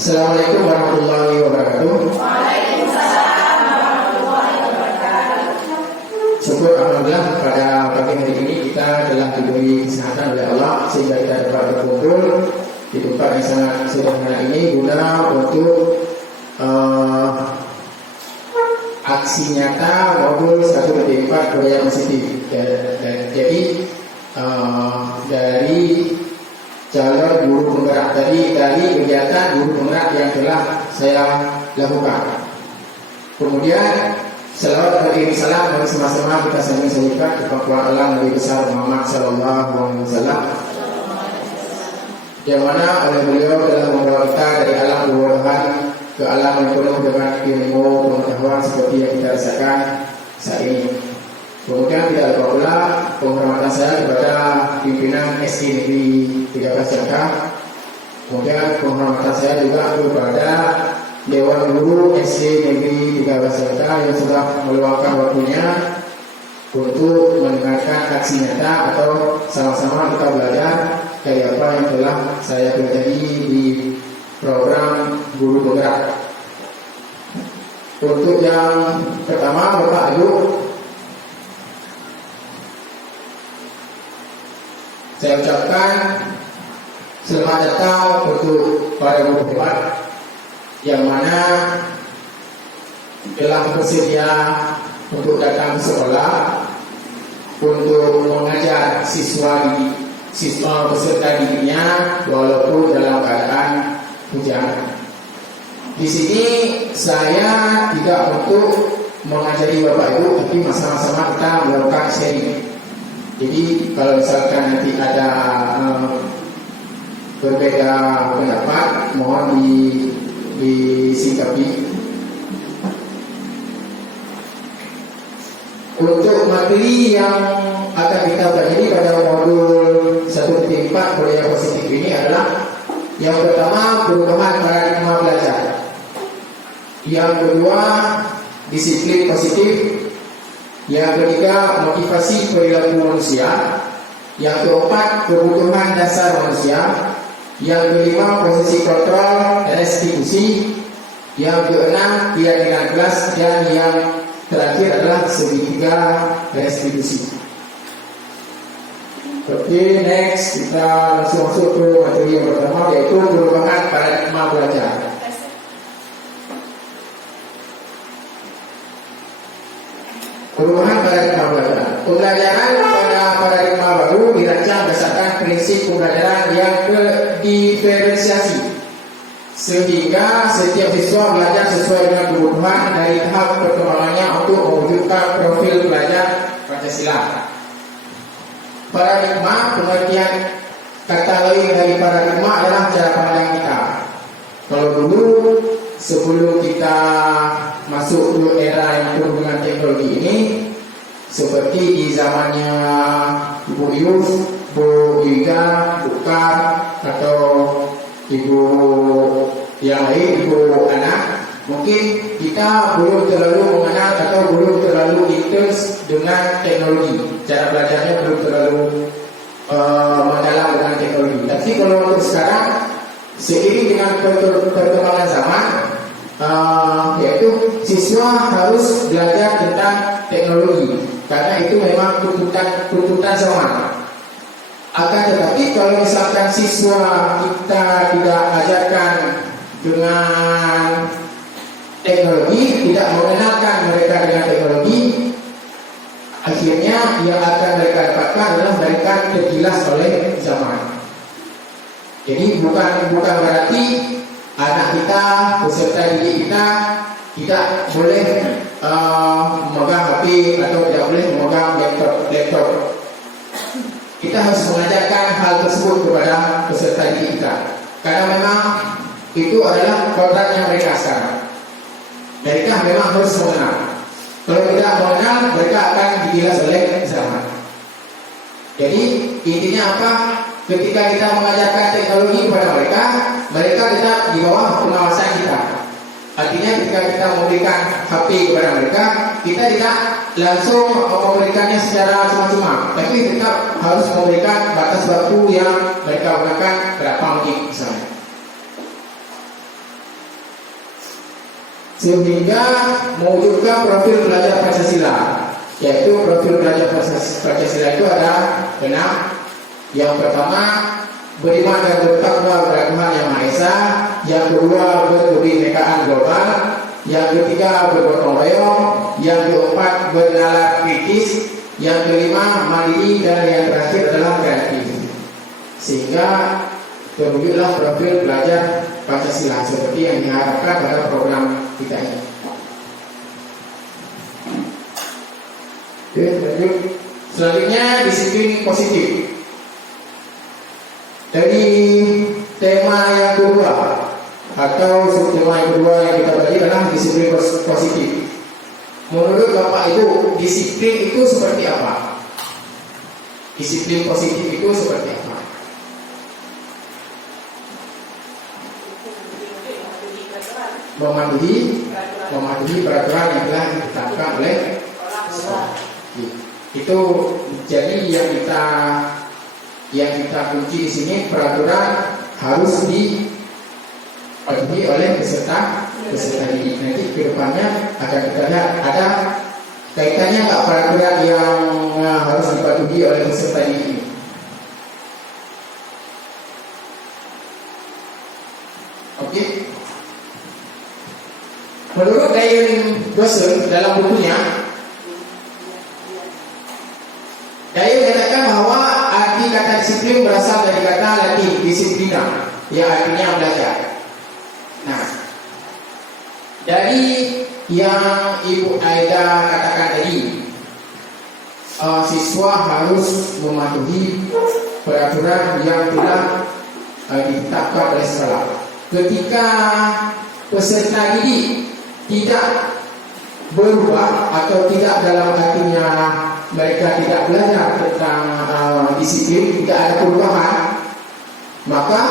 Assalamualaikum warahmatullahi wabarakatuh. Waalaikumsalam warahmatullahi wabarakatuh. Syukur alhamdulillah pada pagi hari ini kita telah diberi kesehatan oleh Allah sehingga kita dapat berkumpul di tempat yang sangat sederhana ini guna untuk aksi nyata modul 1.4 budaya positif. Jadi dari calon guru penggerak dari kegiatan guru penggerak yang telah saya lakukan. Kemudian selawat beriring salam dan sama-sama kita sambung-sambungkan kepada Allah Nabi besar Muhammad Sallallahu Alaihi Wasallam, yang mana oleh beliau telah membawa kita dari alam kebodohan ke alam yang penuh dengan ilmu pengetahuan seperti yang kita rasakan saat ini. Kemudian tidak lupa pula penghormatan saya kepada pimpinan SD Negeri 13 Jakarta. Kemudian penghormatan saya juga kepada Dewan Guru SD Negeri 13 Jakarta yang sudah meluangkan waktunya untuk mendengarkan aksi nyata atau sama-sama kita belajar dari apa yang telah saya pelajari di program Guru Penggerak. Untuk yang pertama, Bapak Ibu, saya ucapkan selamat datang untuk para guru hebat yang mana telah bersedia untuk datang ke sekolah untuk mengajar siswa peserta didiknya walaupun dalam keadaan hujan. Di sini saya tidak untuk mengajari Bapak Ibu, tapi sama-sama kita melakukan sharing. Jadi kalau misalkan nanti ada berbeda pendapat, mohon disikapi. Untuk materi yang akan kita pelajari pada modul 1.4 budaya positif ini adalah yang pertama perubahan paradigma belajar, yang kedua disiplin positif, yang ketiga motivasi perilaku manusia, yang keempat kebutuhan dasar manusia, yang kelima posisi kontrol restitusi, yang keenam keyakinan kelas, dan yang terakhir adalah segitiga restitusi. Oke, next kita langsung masuk ke materi yang pertama, yaitu perubahan paradigma belajar. Perubahan paradigma belajar. Pembelajaran pada paradigma baru dirancang berdasarkan prinsip pembelajaran yang diferensiasi, sehingga setiap siswa belajar sesuai dengan kebutuhan dari tahap perkembangannya untuk mewujudkan profil pelajar Pancasila. Paradigma, pengertian kata lain dari paradigma adalah cara pandang kita. Kalau dulu sebelum kita masuk ke era yang penuh dengan teknologi ini, seperti di zamannya Ibu Yus, Bu Yuga, Bu Kar, atau Ibu yang lain, Ibu Anak, mungkin kita belum terlalu mengenal atau belum terlalu intens dengan teknologi. Cara belajarnya belum terlalu mendalam dengan teknologi. Tapi kalau untuk sekarang, seiring dengan perkembangan zaman, yaitu siswa harus belajar tentang teknologi, karena itu memang tuntutan zaman. Akan tetapi kalau misalkan siswa kita tidak ajarkan dengan teknologi, tidak mengenalkan mereka dengan teknologi, akhirnya yang akan mereka dapatkan adalah mereka tergilas oleh zaman. Jadi bukan berarti anak kita, peserta didik kita tidak boleh memegang HP atau tidak boleh memegang laptop. Kita harus mengajarkan hal tersebut kepada peserta didik kita, karena memang itu adalah kodratnya mereka sekarang. Mereka memang harus mengenal. Kalau tidak mengenal, mereka akan digilas oleh zaman. Jadi intinya apa? Ketika kita mengajarkan teknologi kepada mereka, mereka tetap di bawah pengawasan kita. Artinya ketika kita memberikan HP kepada mereka, kita tidak langsung memberikannya secara cuma-cuma, tapi tetap harus memberikan batas waktu yang mereka gunakan berapa menit misalnya. sehingga mewujudkan profil pelajar Pancasila, yaitu profil pelajar Pancasila itu ada 6. Yang pertama, beriman dan bertakwa kepada Tuhan Yang Maha Esa. Yang kedua, berkebinekaan global. Yang ketiga, bergotong royong. Yang keempat, bernalar kritis. Yang kelima, mandiri. Dan yang terakhir adalah kreatif. Sehingga terwujudlah profil pelajar Pancasila seperti yang diharapkan pada program kita ini. Oke, lanjut. Selanjutnya, disiplin positif. Dari tema yang kedua atau subtema yang kedua yang kita bagi adalah disiplin positif. Menurut Bapak itu, disiplin itu seperti apa? Disiplin positif itu seperti apa? Mematuhi peraturan yang telah ditetapkan oleh sekolah. Itu jadi yang kita kunci di sini, peraturan harus dipatuhi oleh peserta didik. Nanti kedepannya akan kita lihat ada kaitannya nggak peraturan yang harus dipatuhi oleh peserta didik ini. Oke. Menurut Diane Dawson dalam bukunya, Diane mengatakan bahwa arti kata disiplin berasal dari kata Latin disiplina, yang artinya belajar. Nah, dari yang Ibu Aida katakan tadi, siswa harus mematuhi peraturan yang telah ditetapkan oleh sekolah. Ketika peserta didik tidak berubah atau tidak dalam artinya mereka tidak belajar tentang disiplin, tidak ada perubahan, maka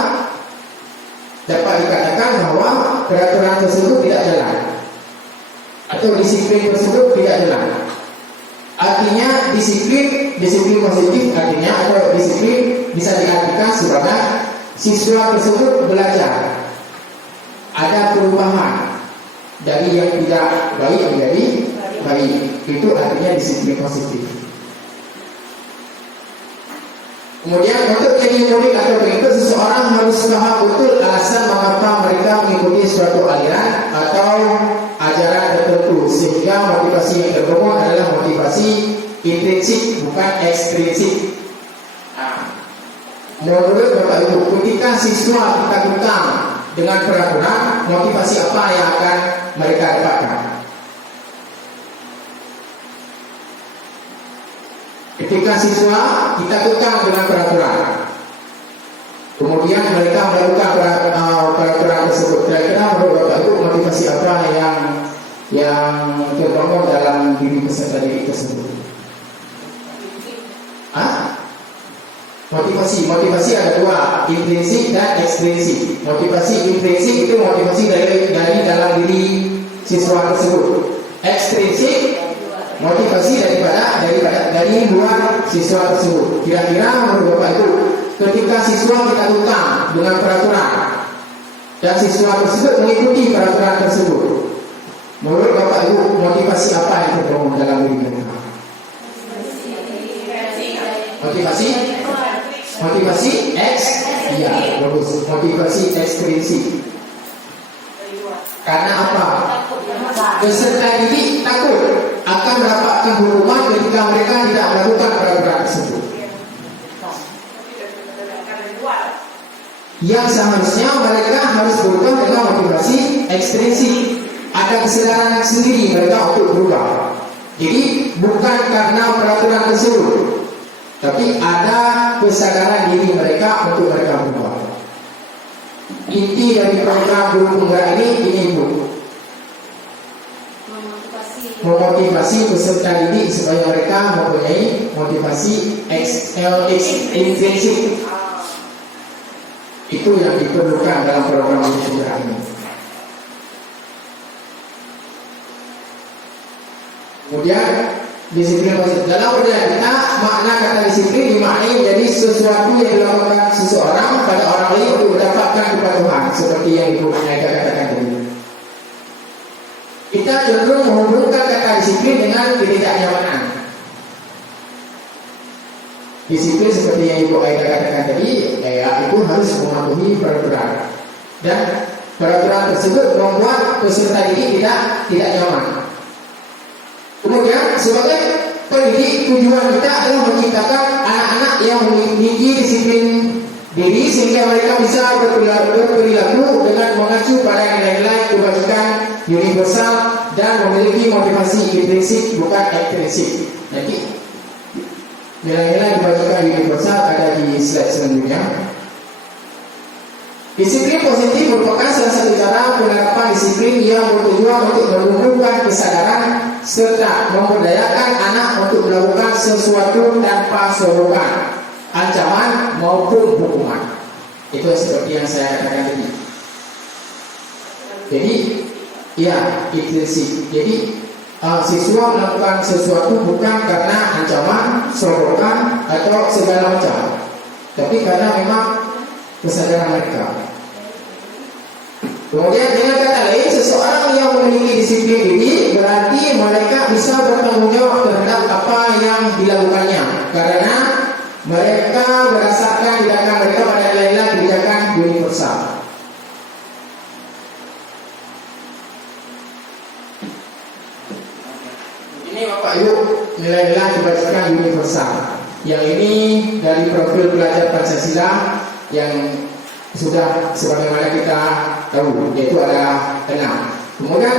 dapat dikatakan bahwa peraturan tersebut tidak jalan atau disiplin tersebut tidak jalan. Artinya disiplin positif artinya atau disiplin bisa diartikan sebagai siswa tersebut belajar, ada perubahan dari yang tidak baik menjadi baik. Itu artinya disiplin positif. Kemudian untuk jadi murid atau pengikut, seseorang harus paham betul alasan mengapa mereka mengikuti suatu aliran atau ajaran tertentu, sehingga motivasi yang terbangun adalah motivasi intrinsik bukan ekstrinsik. Menurut Bapak Ibu, ketika siswa ketakutan dengan peraturan, motivasi apa yang akan mereka dapatkan? Ketika siswa ditakutkan dengan peraturan, kemudian mereka melakukan peraturan tersebut, kira-kira menurut Bapak Ibu motivasi apa yang terbangun dalam diri peserta didik tersebut? Motivasi ada dua, intrinsik dan ekstrinsik. Motivasi intrinsik itu motivasi dari dalam diri siswa tersebut. Ekstrinsik motivasi dari luar siswa tersebut. Kira-kira menurut Bapak Ibu, ketika siswa ditakutan dengan peraturan dan siswa tersebut mengikuti peraturan tersebut, menurut Bapak Ibu motivasi apa yang terbangun dalam diri mereka? Motivasi bagus. Motivasi ekstrinsik. Karena apa? Peserta didik takut akan mendapatkan hukuman ketika mereka tidak melakukan peraturan tersebut. Yang seharusnya mereka harus berubah dengan motivasi ekstrinsik. Ada kesadaran sendiri mereka untuk berubah. Jadi bukan karena peraturan tersebut, tapi ada kesadaran diri mereka untuk mereka berubah. Inti dari program guru penggerak ini Bu, memotivasi peserta didik supaya mereka mempunyai motivasi intrinsik. Itu yang diperlukan dalam program guru penggerak ini. Kemudian disiplin positif. Dalam budaya kita, makna kata disiplin dimaknai menjadi sesuatu yang dilakukan seseorang pada orang lain untuk mendapatkan kepatuhan, seperti yang Ibu Aida katakan tadi. cenderung menghubungkan kata disiplin dengan ketidaknyamanan. Disiplin seperti yang Ibu Aida katakan tadi, itu harus mematuhi peraturan. Dan peraturan tersebut membuat peserta didik tidak nyaman. Kemudian sebagai pendidik, tujuan kita adalah menciptakan anak-anak yang memiliki disiplin diri sehingga mereka bisa berperilaku dengan mengacu pada nilai-nilai kebajikan universal dan memiliki motivasi intrinsik bukan ekstrinsik. Nanti nilai-nilai kebajikan universal ada di slide selanjutnya. Disiplin positif merupakan salah satu cara penerapan disiplin yang bertujuan untuk menumbuhkan kesadaran serta memberdayakan anak untuk melakukan sesuatu tanpa sokongan, ancaman maupun hukuman. Itu seperti yang saya katakan tadi. Jadi, intrinsik. Jadi, siswa melakukan sesuatu bukan karena ancaman, sokongan atau segala macam, tapi karena memang kesadaran mereka. Kemudian dengan kata lain, seseorang yang memiliki disiplin diri berarti mereka bisa bertanggung jawab terhadap apa yang dilakukannya, karena mereka berdasarkan tindakan mereka pada nilai-nilai kebijakan universal. Ini Bapak Ibu, nilai-nilai kebijakan universal. Yang ini dari profil pelajar Pancasila yang sudah sebagaimana kita tahu, yaitu ada 6. Kemudian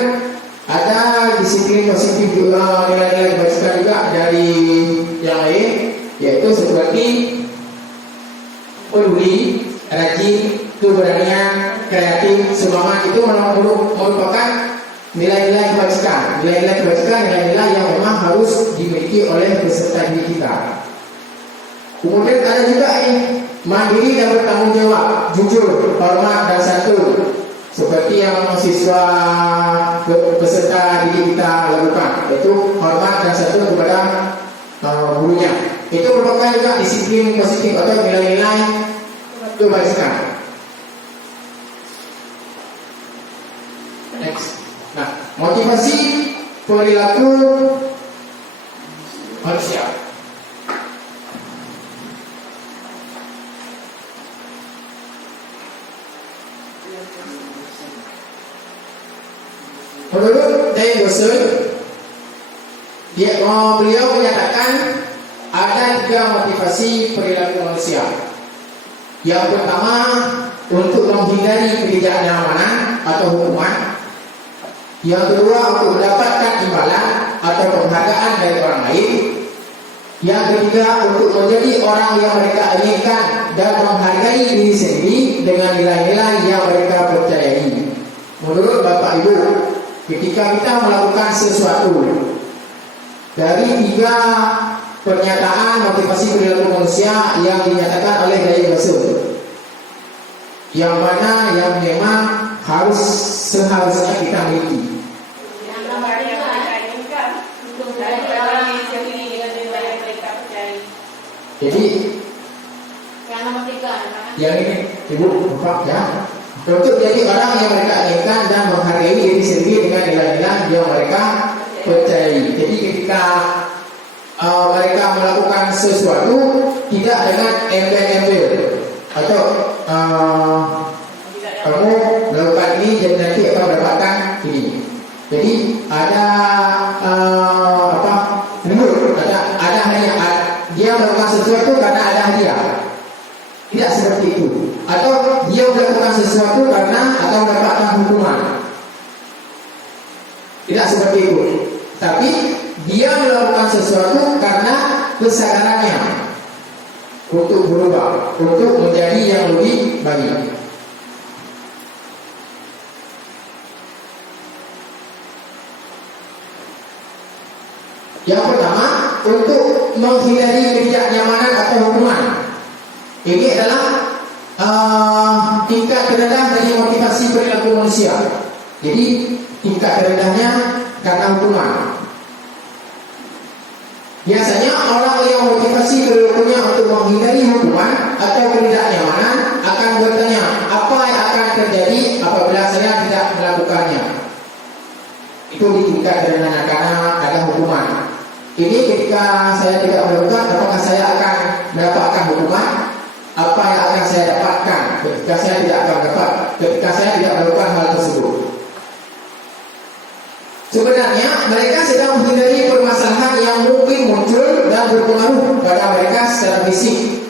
ada disiplin positif juga, nilai-nilai kebajikan juga dari yang lain, yaitu seperti peduli, rajin, keberanian, kreatif, semangat. Itu merupakan nilai-nilai kebajikan. Nilai-nilai kebajikan, nilai-nilai yang memang harus dimiliki oleh peserta didik kita. Kemudian ada juga ini mandiri dan bertanggung jawab, jujur, hormat dan santun, seperti yang siswa peserta didik kita lakukan, yaitu hormat dan santun kepada gurunya. Itu merupakan juga disiplin positif atau nilai-nilai kebajikan. Next. Nah, motivasi perilaku manusia. Menurut Dawson, beliau menyatakan ada 3 motivasi perilaku manusia. Yang pertama, untuk menghindari ketidaknyamanan atau hukuman. Yang kedua, untuk mendapatkan imbalan atau penghargaan dari orang lain. Yang ketiga, untuk menjadi orang yang mereka inginkan dan menghargai diri sendiri dengan nilai-nilai yang mereka percayai. Menurut Bapak Ibu, ketika kita melakukan sesuatu, dari 3 pernyataan motivasi perilaku manusia yang dinyatakan oleh Dawson, yang mana yang memang seharusnya kita miliki. Jadi yang ini Ibu Bapak ya, untuk jadi orang yang mereka inginkan dan menghargai diri sendiri dengan nilai-nilai yang mereka percayai. Jadi ketika mereka melakukan sesuatu tidak dengan embel-embel atau kamu melakukan ini dan nanti akan mendapatkan ini. Jadi ada ada hadiah. Dia melakukan sesuatu karena ada hadiah. Tidak seperti itu. Atau dia melakukan sesuatu karena akan mendapatkan hukuman. Tidak seperti itu. Tapi dia melakukan sesuatu karena kesadarannya untuk berubah, untuk menjadi yang lebih baik. Yang pertama, untuk menghindari ketidaknyamanan atau hukuman. Ini adalah tingkat terendah dari motivasi perilaku manusia. Jadi tingkat terendahnya karena hukuman. Biasanya orang yang motivasi perilakunya untuk menghindari hukuman atau ketidaknyamanan akan bertanya, apa yang akan terjadi apabila saya tidak melakukannya? Itu di tingkat terkena karena ada hukuman. Ini ketika saya tidak melakukan, apakah saya akan mendapatkan hukuman? Apa yang akan saya dapatkan ketika saya tidak melakukan hal tersebut? Sebenarnya mereka sedang menghindari permasalahan yang mungkin muncul dan berpengaruh pada mereka secara fisik,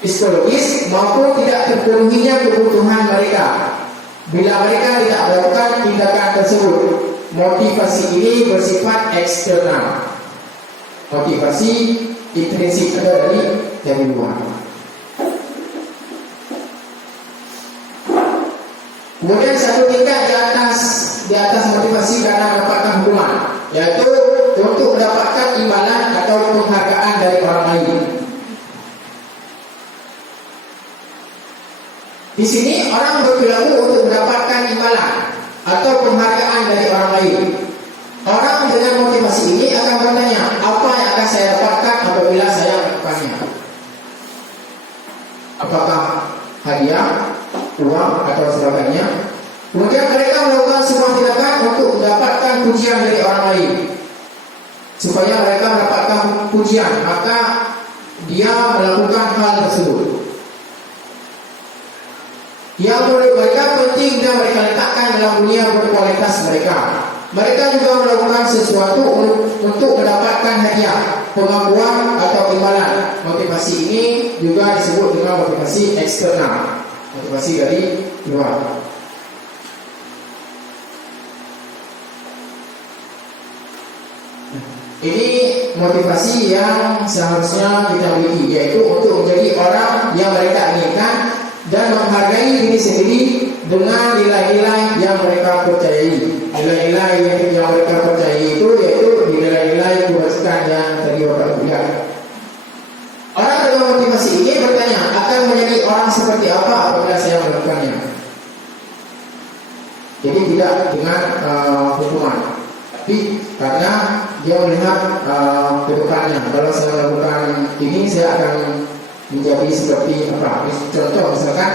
psikologis maupun tidak terpenuhinya kebutuhan mereka. Bila mereka tidak melakukan tindakan tersebut, motivasi ini bersifat eksternal. Motivasi intrinsik atau dari luar. Kemudian satu tingkat di atas motivasi karena mendapatkan hukuman, yaitu untuk mendapatkan imbalan atau penghargaan dari orang lain. Di sini orang berperilaku untuk mendapatkan imbalan atau penghargaan dari orang lain. Orang dengan motivasi ini akan bertanya, apa yang akan saya dapatkan apabila saya melakukannya? Apakah hadiah, uang atau sebagainya? Kemudian mereka melakukan sebuah tindakan untuk mendapatkan pujian dari orang lain. Supaya mereka mendapatkan pujian, maka dia melakukan hal tersebut. Yang menurut mereka penting dan mereka letakkan dalam dunia berkualitas mereka. Mereka juga melakukan sesuatu untuk mendapatkan hadiah, pengakuan atau imbalan. Motivasi ini juga disebut dengan motivasi eksternal, motivasi dari luar. Ini motivasi yang seharusnya kita miliki, yaitu untuk menjadi orang yang mereka inginkan dan menghargai diri sendiri dengan nilai-nilai yang mereka percayai. Nilai-nilai yang mereka percayai itu yaitu nilai-nilai kebajikan yang tadi Bapak lihat. Orang dengan motivasi ini bertanya, akan menjadi orang seperti apa apabila saya melakukannya? Jadi tidak dengan hukuman, tapi karena dia melihat ke depannya. Kalau saya melakukan ini, saya akan menjadi seperti apa? Contoh misalkan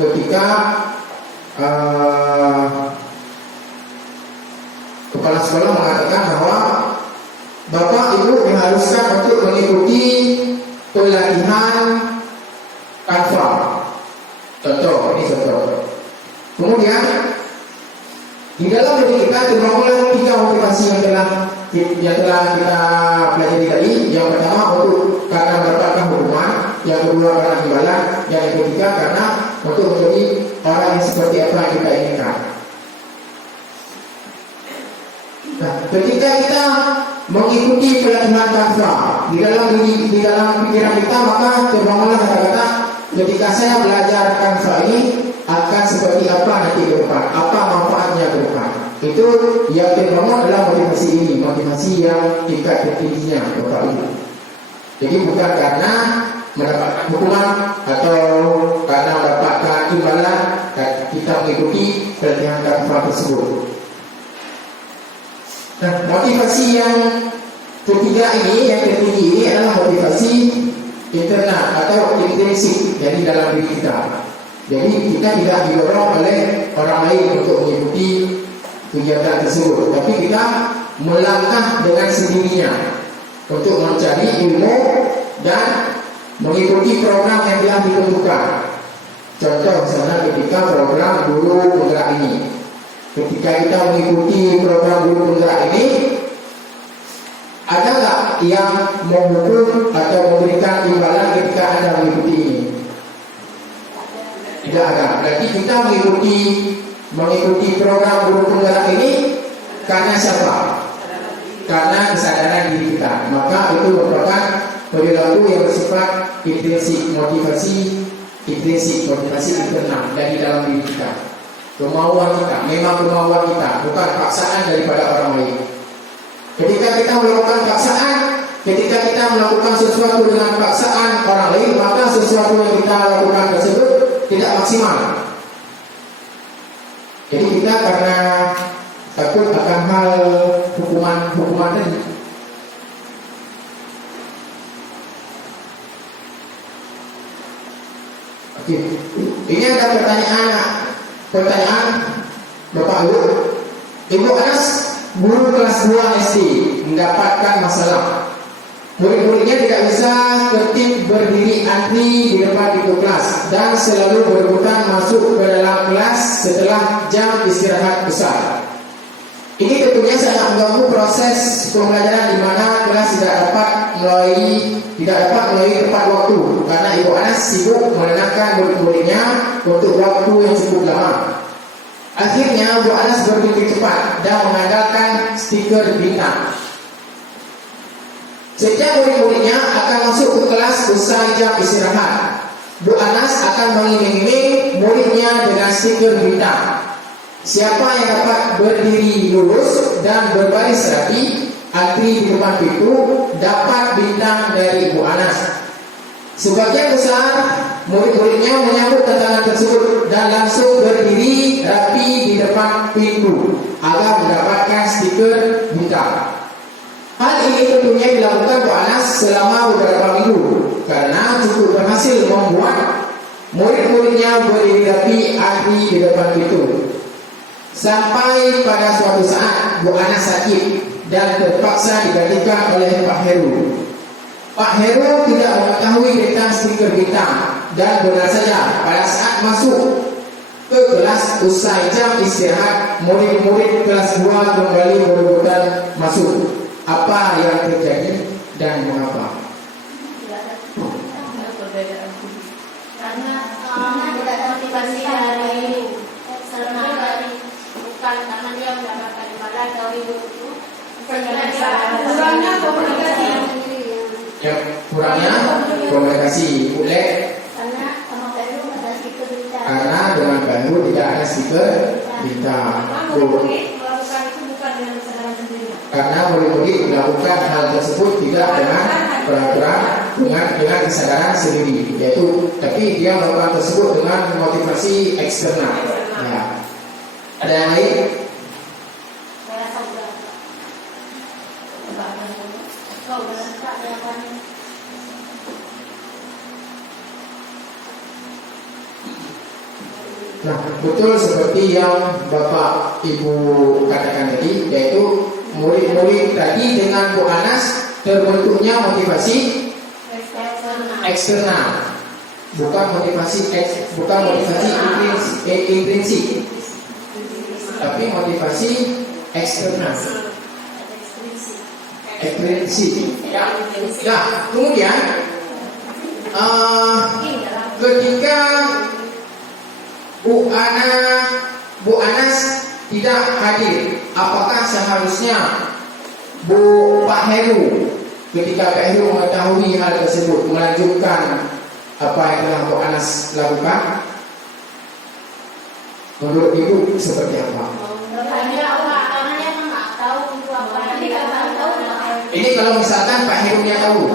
ketika kepala sekolah mengatakan bahwa Bapak Ibu diharuskan untuk mengikuti pelatihan Canva. Contoh, ini contoh. Kemudian di dalam diri kita terbangunlah 3 motivasi yang telah kita pelajari tadi. Yang pertama untuk karena mendapatkan hukuman, yang kedua karena imbalan, yang ketiga karena untuk menjadi orang yang seperti apa yang kita inginkan. Nah, ketika kita mengikuti pelatihan Canva di dalam pikiran kita, maka terbangunlah kata-kata, ketika saya belajar Canva ini akan seperti apa nanti ke depan, apa manfaatnya ke depan. Itu yang terbangun adalah motivasi ini, motivasi yang tingkat tertingginya Bapak Ibu. Jadi bukan karena mendapatkan hukuman atau karena mendapatkan imbalan kita mengikuti pelatihan Canva tersebut. Nah, motivasi yang ketiga ini, yang tertinggi ini adalah motivasi internal atau intrinsik dari dalam diri kita. Jadi kita tidak didorong oleh orang lain untuk mengikuti kegiatan tersebut, tapi kita melangkah dengan sendirinya untuk mencari ilmu dan mengikuti program yang telah ditentukan. Contoh misalnya ketika program guru penggerak ini, ketika kita mengikuti program guru penggerak ini, ada nggak yang menghukum atau memberikan imbalan ketika Anda mengikuti ini? Tidak ada. Berarti kita mengikuti program guru penggerak ini karena siapa? Karena kesadaran diri kita. Maka itu merupakan perilaku yang bersifat intrinsik, motivasi internal dari dalam diri kita. Kemauan kita, memang kemauan kita, bukan paksaan daripada orang lain. Ketika kita melakukan paksaan, ketika kita melakukan sesuatu dengan paksaan orang lain, maka sesuatu yang kita lakukan tersebut tidak maksimal. Jadi kita karena takut akan hal hukuman tadi. Oke. Ini ada pertanyaan Bapak Ibu. Ibu Anas guru kelas 2 SD mendapatkan masalah. Murid-muridnya tidak bisa tertib berdiri antri di depan pintu kelas dan selalu berebutan masuk ke dalam kelas setelah jam istirahat besar. Ini tentunya sangat mengganggu proses pembelajaran di mana kelas tidak dapat melalui tepat waktu karena Ibu Anas sibuk menenangkan murid-muridnya untuk waktu yang cukup lama. Akhirnya Bu Anas berpikir cepat dan mengandalkan stiker bintang. Setiap murid-muridnya akan masuk ke kelas usai jam istirahat. Bu Anas akan mengiming-iming muridnya dengan stiker bintang. Siapa yang dapat berdiri lurus dan berbaris rapi, antri di depan pintu, dapat bintang dari Bu Anas. Sebagian besar murid-muridnya menyambut tantangan tersebut dan langsung berdiri rapi di depan pintu agar mendapatkan stiker bintang. Hal ini tentunya dilakukan Bu Anas selama beberapa minggu karena cukup berhasil membuat murid-muridnya berdiri rapi antri di depan pintu. Sampai pada suatu saat Bu Anas sakit dan terpaksa digantikan oleh Pak Heru. Pak Heru tidak mengetahui tentang stiker bintang dan benar saja pada saat masuk ke kelas usai jam istirahat, murid-murid kelas 2 kembali berebutan masuk. Apa yang terjadi dan mengapa? Karena tidak ada motivasi dari bukan karena dia mendapatkan ibadah dari itu. Kurangnya komunikasi. Ya, kurangnya komunikasi. Boleh. Karena sama baru ada stiker bintang. Karena dengan baru tidak ada stiker bintang. Melakukan itu bukan dengan kesadaran sendiri. Karena murid-murid melakukan hal tersebut tidak dengan peraturan, dengan kesadaran sendiri, yaitu tapi dia melakukan tersebut dengan motivasi eksternal. Ya. Ada yang lain? Saya rasa udah. Kau udah suka dengan Nah, betul seperti yang Bapak Ibu katakan tadi, yaitu murid-murid tadi dengan Bu Anas terbentuknya motivasi eksternal, bukan motivasi intrinsik, tapi motivasi eksternal. Ekstrinsik. Ya. Nah, kemudian ketika Bu Anas tidak hadir, apakah seharusnya Pak Heru ketika Pak Heru mengetahui hal tersebut melanjutkan apa yang telah Bu Anas lakukan? Menurut Ibu seperti apa? Ini kalau misalkan Pak Herunya tahu.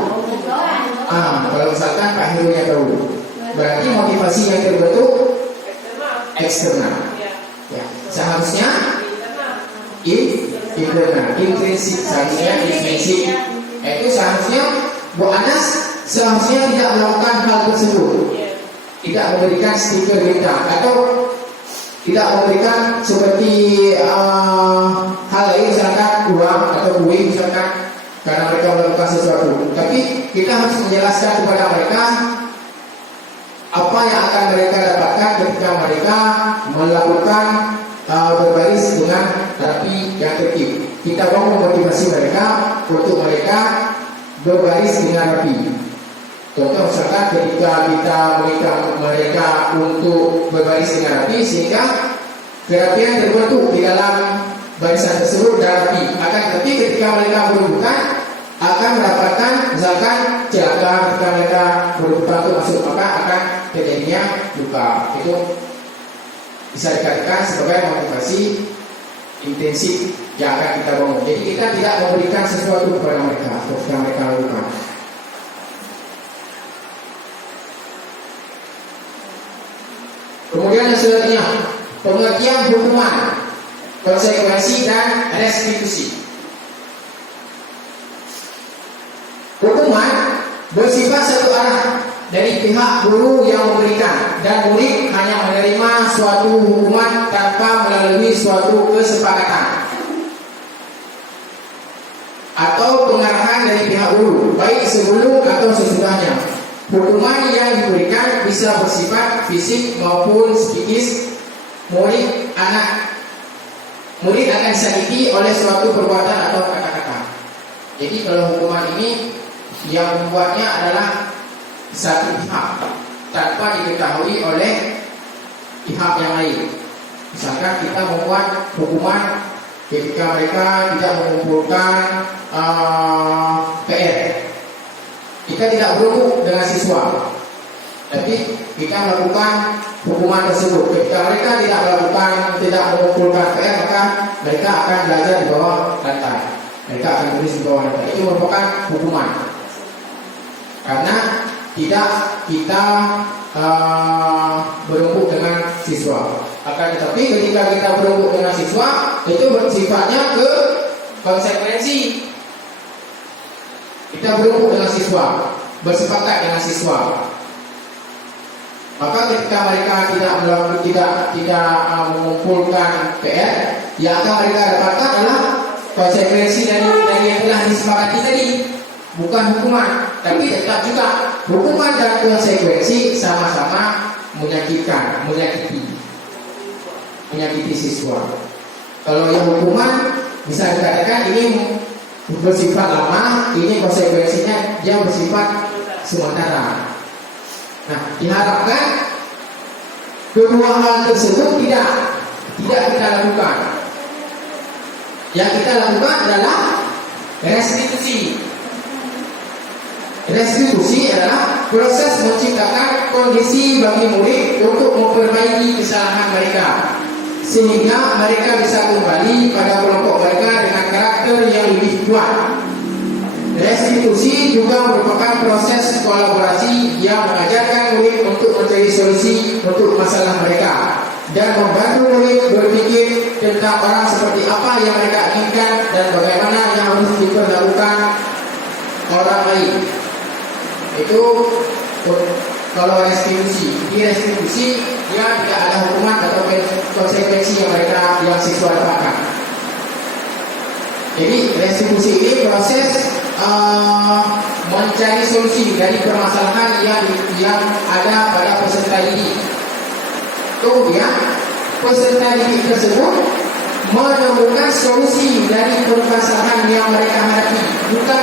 Kalau misalkan Pak Herunya tahu, berarti motivasi yang terbentuk eksternal. Ya, seharusnya internal, intrinsik, seharusnya intrinsik. Itu seharusnya Bu Anas seharusnya tidak melakukan hal tersebut, tidak memberikan stiker bintang atau tidak memberikan seperti hal lain, misalkan uang atau kue misalkan, karena mereka melakukan sesuatu. Tapi kita harus menjelaskan kepada mereka apa yang akan mereka dapatkan ketika mereka melakukan berbaris dengan rapi yang tertib. Kita mau memotivasi mereka untuk mereka berbaris dengan rapi. Contoh misalkan ketika kita meminta mereka untuk berbaris dengan rapi, sehingga kerapian terbentuk di dalam barisan tersebut dan rapi. Akan tetapi ketika mereka berebutan akan mendapatkan misalkan celaka ketika mereka berebutan untuk masuk, maka akan terjadinya duka. Itu bisa dikatakan sebagai motivasi intensif yang akan kita bangun. Jadi kita tidak memberikan sesuatu kepada mereka ketika mereka lakukan. Kemudian yang selanjutnya, pengertian hukuman, konsekuensi dan restitusi. Hukuman bersifat satu arah dari pihak guru yang memberikan, dan murid hanya menerima suatu hukuman tanpa melalui suatu kesepakatan. atau pengarahan dari pihak guru, baik sebelum atau sesudahnya. Hukuman yang diberikan bisa bersifat fisik maupun psikis. Murid akan disakiti oleh suatu perbuatan atau kata-kata. Jadi kalau hukuman ini yang membuatnya adalah satu pihak tanpa diketahui oleh pihak yang lain. Misalkan kita membuat hukuman ketika mereka tidak mengumpulkan PR, kita tidak berhubung dengan siswa, tapi kita melakukan hukuman tersebut. Ketika mereka tidak mengumpulkan PR, maka mereka akan belajar di bawah lantai. Mereka akan tulis di bawah lantai. Itu merupakan hukuman. Karena tidak kita berembuk dengan siswa. Akan tetapi ketika kita berembuk dengan siswa, itu bersifatnya ke konsekuensi. Kita berembuk dengan siswa, bersepakat dengan siswa. Maka ketika mereka tidak mengumpulkan PR, yang akan mereka dapatkan adalah konsekuensi dari yang telah disepakati tadi, bukan hukuman. Tapi tetap juga hukuman dan konsekuensi sama-sama menyakiti siswa. Kalau yang hukuman bisa dikatakan ini bersifat lama, ini konsekuensinya dia bersifat sementara. Nah, diharapkan kedua hal tersebut tidak kita lakukan. Yang kita lakukan adalah restitusi. Restitusi adalah proses menciptakan kondisi bagi murid untuk memperbaiki kesalahan mereka, sehingga mereka bisa kembali pada kelompok mereka dengan karakter yang lebih kuat. Restitusi juga merupakan proses kolaborasi yang mengajarkan murid untuk mencari solusi untuk masalah mereka dan membantu murid berpikir tentang orang seperti apa yang mereka inginkan dan bagaimana yang harus diperlakukan orang lain. Itu kalau restitusi. Di restitusi dia tidak ada hukuman atau konsekuensi yang siswa dapatkan. Jadi restitusi ini proses mencari solusi dari permasalahan yang ada pada peserta didik. Kemudian peserta didik tersebut menemukan solusi dari permasalahan yang mereka hadapi, bukan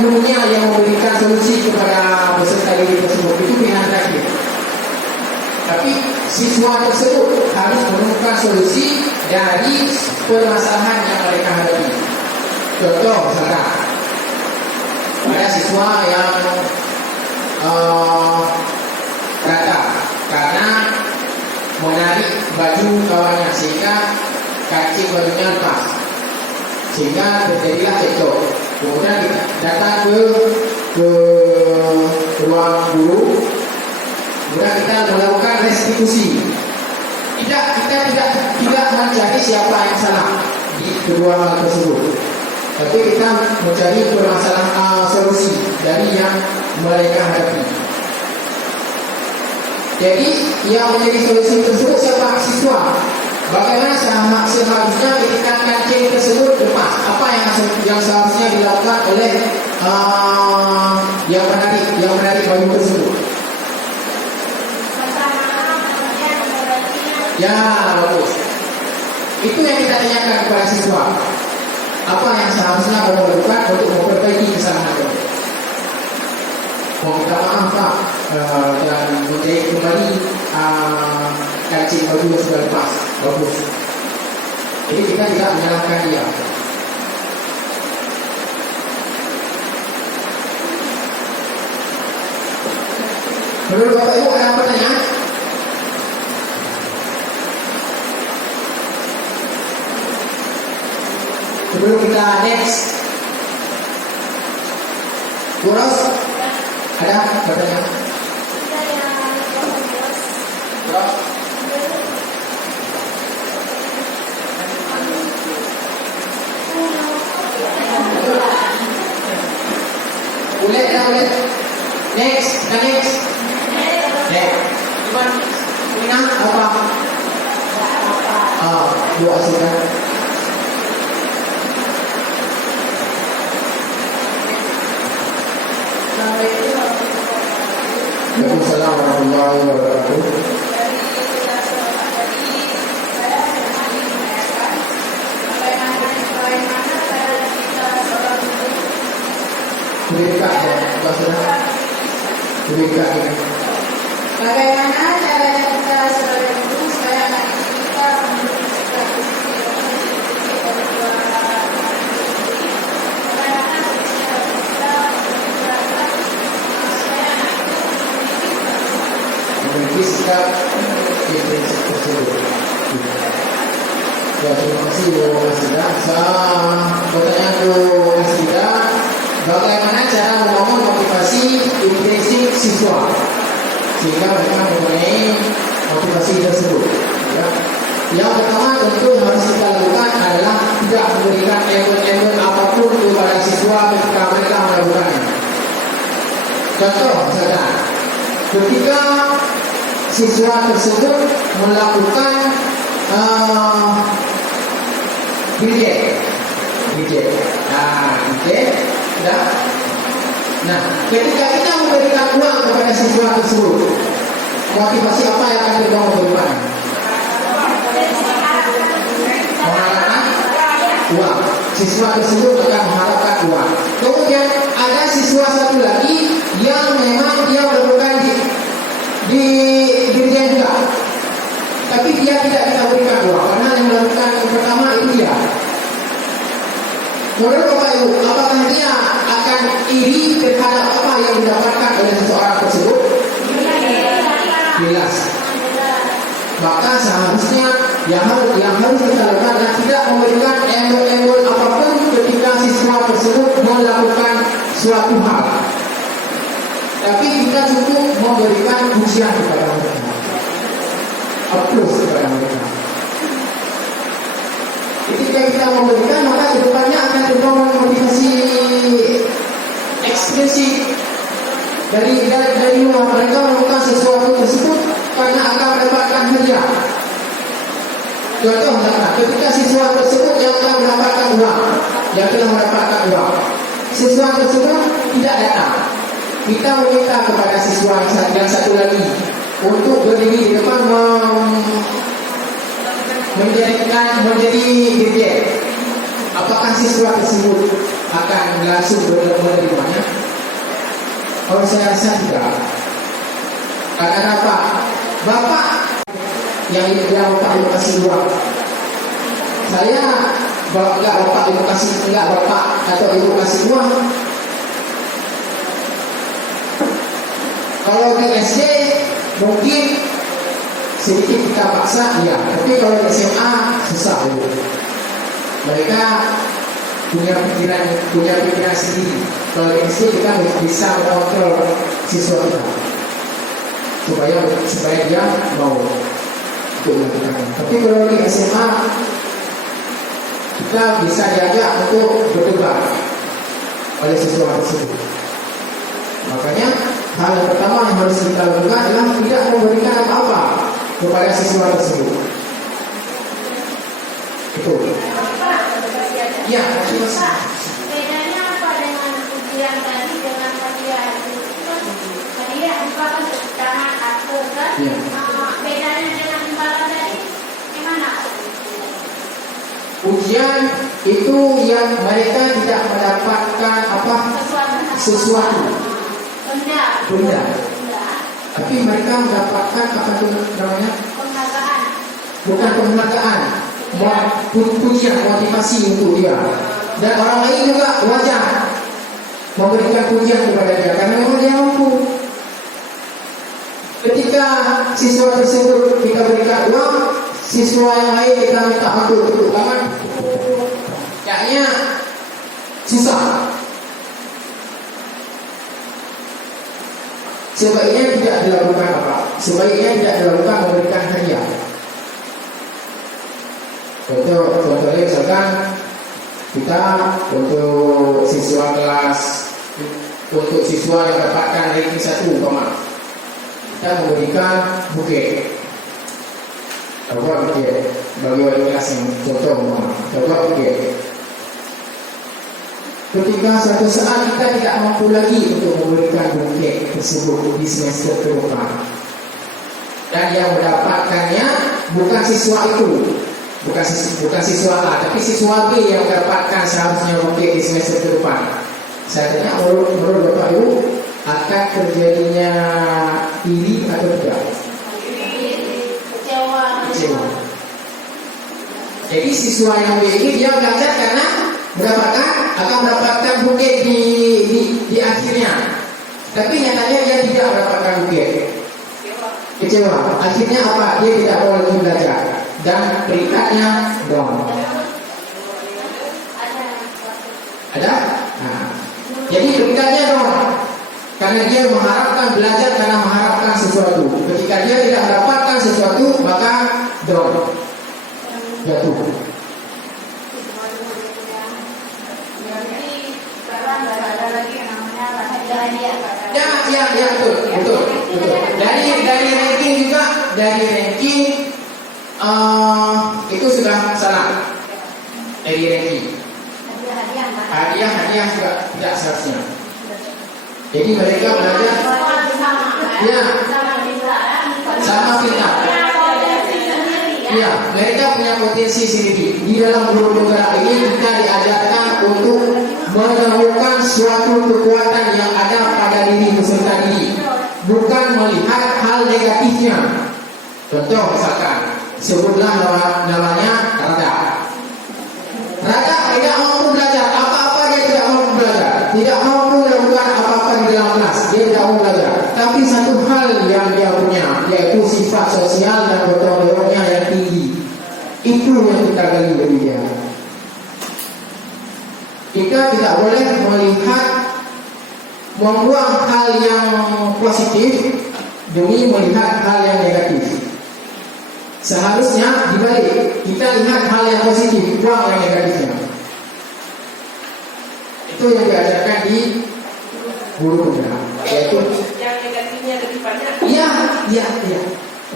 gurunya yang memberikan solusi kepada peserta didik tersebut. Itu pilihan terakhir. Tapi siswa tersebut harus menemukan solusi dari permasalahan yang mereka hadapi. Contoh misalkan ada siswa yang datang karena menarik baju kawannya sehingga kancing bajunya lepas, sehingga terjadilah cekcok. Kemudian kita datang ke ruang guru, kemudian kita melakukan restitusi. Kita tidak mencari siapa yang salah di kedua hal tersebut, tapi kita mencari permasalahan solusi dari yang mereka hadapi. Jadi yang menjadi solusi tersebut siapa? Siswa. Bagaimana seharusnya ketika kancing tersebut lepas? Apa yang seharusnya dilakukan oleh yang menarik baju tersebut? Ya, bagus. Itu yang kita tanyakan kepada siswa. Apa yang seharusnya kamu lakukan untuk memperbaiki kesalahan kamu? Minta maaf Pak, dan menjahit kembali kancing baju yang sudah lepas. Bagus. Jadi kita tidak menyalahkan dia. Menurut Bapak Ibu ada pertanyaan? Sebelum kita next, Kuros, ada pertanyaan? Kuros? Boleh. Next. Cuman Mina apa? Dua sudah. Waalaikumsalam warahmatullahi wabarakatuh. Berikan ya, bahasa berikan ya. Bagaimana caranya kita sebagai guru supaya anak kita memiliki sikap positif dari kedua memiliki sikap di prinsip tersebut. Ya, terima kasih Bu Asida. Pertanyaan Bu Asida, bagaimana cara membangun motivasi intrinsik siswa sehingga mereka mempunyai motivasi tersebut? Ya. Yang pertama tentu harus kita lakukan adalah tidak memberikan embel-embel apapun kepada siswa ketika mereka melakukannya. Contoh misalkan, ketika siswa tersebut melakukan bidjet. Nah, ketika kita memberikan uang kepada siswa tersebut, motivasi apa yang akan dibangun ke depan? Mengharapkan uang. Siswa tersebut akan mengharapkan uang. Kemudian ada siswa satu lagi yang memang dia melakukan di bidjet juga, tapi dia tidak kita berikan uang karena yang melakukan yang pertama itu dia. Menurut Bapak Ibu, apakah dia akan iri terhadap apa yang didapatkan oleh seseorang tersebut? Jelas. Maka seharusnya yang harus kita lakukan adalah tidak memberikan embel-embel apapun ketika siswa tersebut melakukan suatu hal, tapi kita cukup memberikan pujian kepada mereka, applause kepada mereka. Ketika kita memberikan, maka kedepannya akan terbangun motivasi eksplisit dari luar. Mereka melakukan sesuatu tersebut karena akan mendapatkan hadiah. Contoh misalkan, ketika siswa tersebut yang telah mendapatkan uang, siswa tersebut tidak datang, kita meminta kepada siswa yang satu lagi untuk berdiri di depan menjadi bidjet. Apakah siswa tersebut akan langsung menerimanya? Kalau saya rasa tidak. Karena apa? Bapak yang Bapak ibu kasih uang, saya Bapak ibu kasih, enggak Bapak atau ibu kasih uang. Kalau di SD mungkin sedikit kita paksa, ya. Tapi kalau di SMA susah. Mereka punya pikiran sendiri. Kalau di SD kita bisa mengontrol siswa kita supaya dia mau untuk melakukannya. Tapi kalau di SMA kita bisa diajak untuk berdebat oleh siswa tersebut. Makanya hal yang pertama yang harus kita lakukan adalah tidak memberikan apa-apa kepada siswa tersebut. Itu. Ya, terima kasih. Bedanya apa dengan ujian tadi dengan hadiah itu? Hadiah imbalan tangan atau kan? Ya. Bedanya dengan imbalan tadi gimana? Ujian itu yang mereka tidak mendapatkan apa? Sesuatu. Benda. Tapi mereka mendapatkan apa itu namanya? Penghargaan. Bukan penghargaan, pujian, motivasi untuk dia. Dan orang lain juga wajar memberikan pujian kepada dia karena memang dia mampu. Ketika siswa tersebut kita berikan uang, siswa yang lain kita minta untuk tepuk tangan, kayaknya susah. Sebaiknya tidak dilakukan apa? Sebaiknya tidak dilakukan memberikan hadiah. Contohnya misalkan kita untuk siswa yang dapatkan ranking 1 umpama, kita memberikan buket. Coba buket bagi wali kelas yang contoh umpama, coba buket. ketika suatu saat kita tidak mampu lagi untuk memberikan bukit tersebut di semester ke depan, dan yang mendapatkannya bukan siswa itu, bukan siswa A, tapi siswa B yang mendapatkan seharusnya bukit di semester ke depan. Saya tanya, menurut Bapak Ibu, akan terjadinya iri atau tidak? Kecewa. Jadi siswa yang B ini dia belajar karena akan mendapatkan bukit di akhirnya, tapi nyatanya dia tidak mendapatkan bukit. Kecewa. Akhirnya apa? Dia tidak mau lagi belajar dan peringkatnya down. Ada? Nah, jadi peringkatnya down karena dia mengharapkan belajar karena mengharapkan sesuatu. Ketika dia tidak mendapatkan sesuatu, maka down, jatuh. Ya, betul. Dari ranking juga, itu sudah salah. Dari ranking hadiah juga tidak seharusnya. Jadi mereka belajar sama kita. Ya, mereka punya potensi sendiri. Di dalam guru penggerak ini kita diajarkan untuk menemukan suatu kekuatan yang ada pada diri peserta diri, bukan melihat hal negatifnya. Contoh misalkan, sebutlah namanya Rada. Rada tidak mampu belajar, apa-apa dia tidak mampu belajar, tidak mampu melakukan apa-apa di dalam kelas, dia tidak mau belajar. Tapi satu hal yang dia punya, yaitu sifat sosial dan gotong royongnya yang tinggi. Itu yang kita gali dari dia. Kita tidak boleh melihat membuang hal yang positif demi melihat hal yang negatif. Seharusnya dibalik, kita lihat hal yang positif, buang yang negatifnya. Itu yang diajarkan di guru penggerak, yaitu yang negatifnya lebih banyak.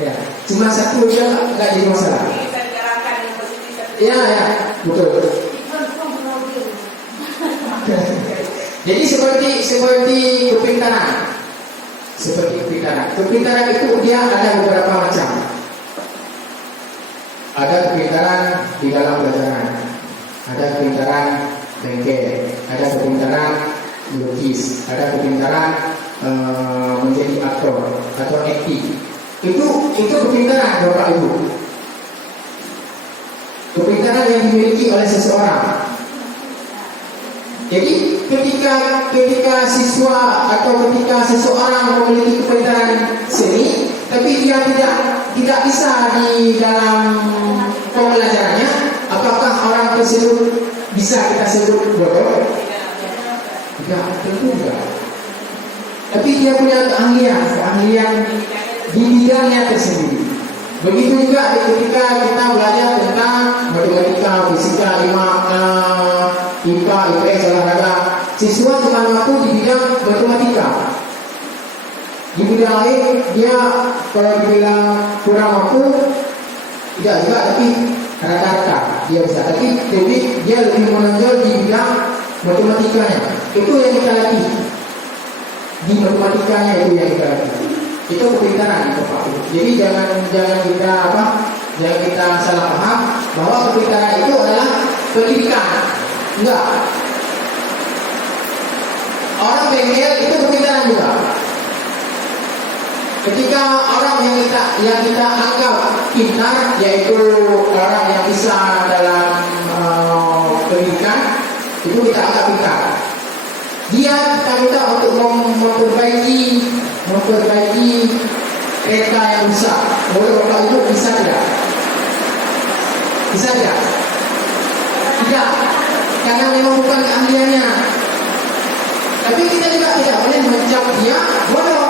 Iya. Cuma satu aja nggak jadi masalah. Kita bicarakan yang positif. Iya, betul. Jadi seperti kepintaran. Kepintaran itu dia ada beberapa macam. Ada kepintaran di dalam pelajaran, ada kepintaran bengkel, ada kepintaran melukis, ada kepintaran menjadi aktor atau acting. Itu kepintaran Bapak Ibu. Kepintaran yang dimiliki oleh seseorang. Jadi ketika siswa atau ketika seseorang memiliki kepintaran seni, tapi dia tidak bisa di dalam pembelajarannya, apakah orang tersebut bisa kita sebut bodoh? Tidak, tentu tidak. Tapi dia punya keahlian di bidangnya tersendiri. Begitu juga ketika kita belajar tentang matematika, fisika, IPA, IPS, olahraga, siswa cuma mampu di bidang matematika. Di bidang lain dia kalau dibilang kurang mampu, tidak juga, tapi rata-rata dia bisa. Tapi dia lebih menonjol di bidang matematikanya. Itu yang kita latih. Di matematikanya itu yang kita latih. Itu kepintaran Bapak Ibu. Jadi jangan kita salah paham bahwa kepintaran itu adalah pendidikan. Enggak. Orang bengkel itu kepintaran juga. Ketika orang yang kita anggap pintar, yaitu orang yang bisa dalam pendidikan, itu kita anggap pintar. Dia kita minta untuk memperbaiki kereta yang rusak. Boleh Bapak Ibu bisa tidak? Bisa tidak? Tidak, karena memang bukan keahliannya. Tapi kita juga tidak boleh mencap dia bodoh,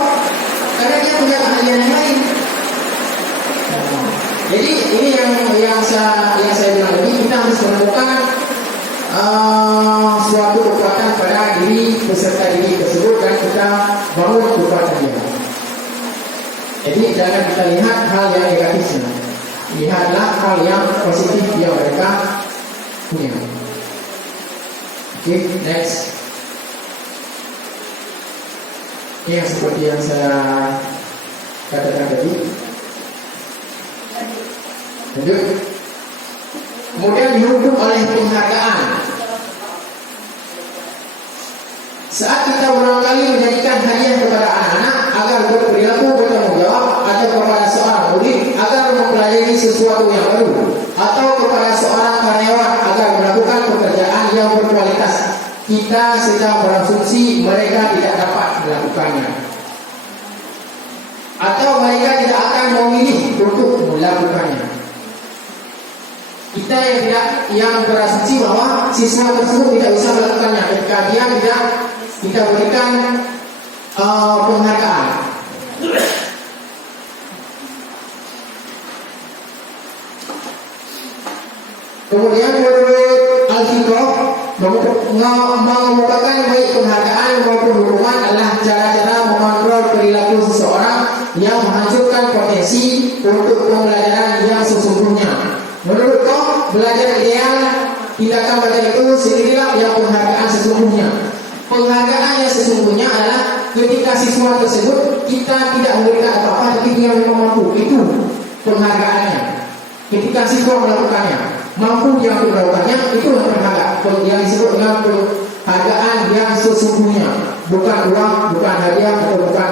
karena dia punya keahlian yang lain. Jadi ini yang saya bilang tadi, kita harus menemukan suatu kekuatan pada diri peserta diri tersebut dan kita bangun kekuatan dia. Jadi jangan kita lihat hal yang negatifnya, lihatlah hal yang positif yang mereka punya. Oke, next. Ini yang seperti yang saya katakan tadi. Lanjut. Kemudian dihukum oleh penghargaan. Saat kita berulang kali menjadikan hadiah kepada anak-anak agar berperilaku bertanggung jawab, atau kepada seorang murid agar mempelajari sesuatu yang baru, atau kepada seorang karyawan agar melakukan pekerjaan yang berkualitas, kita sedang berasumsi mereka tidak dapat melakukannya, atau mereka tidak akan memilih untuk melakukannya. Kita yang berasumsi bahwa siswa tersebut tidak bisa melakukannya ketika dia tidak kita berikan penghargaan. Kemudian menurut Al-Fiqh mengemukakan baik penghargaan maupun hukuman adalah cara-cara mengontrol perilaku seseorang yang menghancurkan potensi untuk pembelajaran yang sesungguhnya. Menurut kau, belajar ideal tindakan belajar itu sendirilah yang penghargaan sesungguhnya. Penghargaan yang sesungguhnya adalah ketika siswa tersebut kita tidak memberikan apa-apa, tapi dia memang mampu. Itu penghargaannya. Ketika siswa melakukannya, mampu dia untuk melakukannya, itu yang penghargaan. Yang disebut dengan penghargaan yang sesungguhnya, bukan uang, bukan hadiah, atau bukan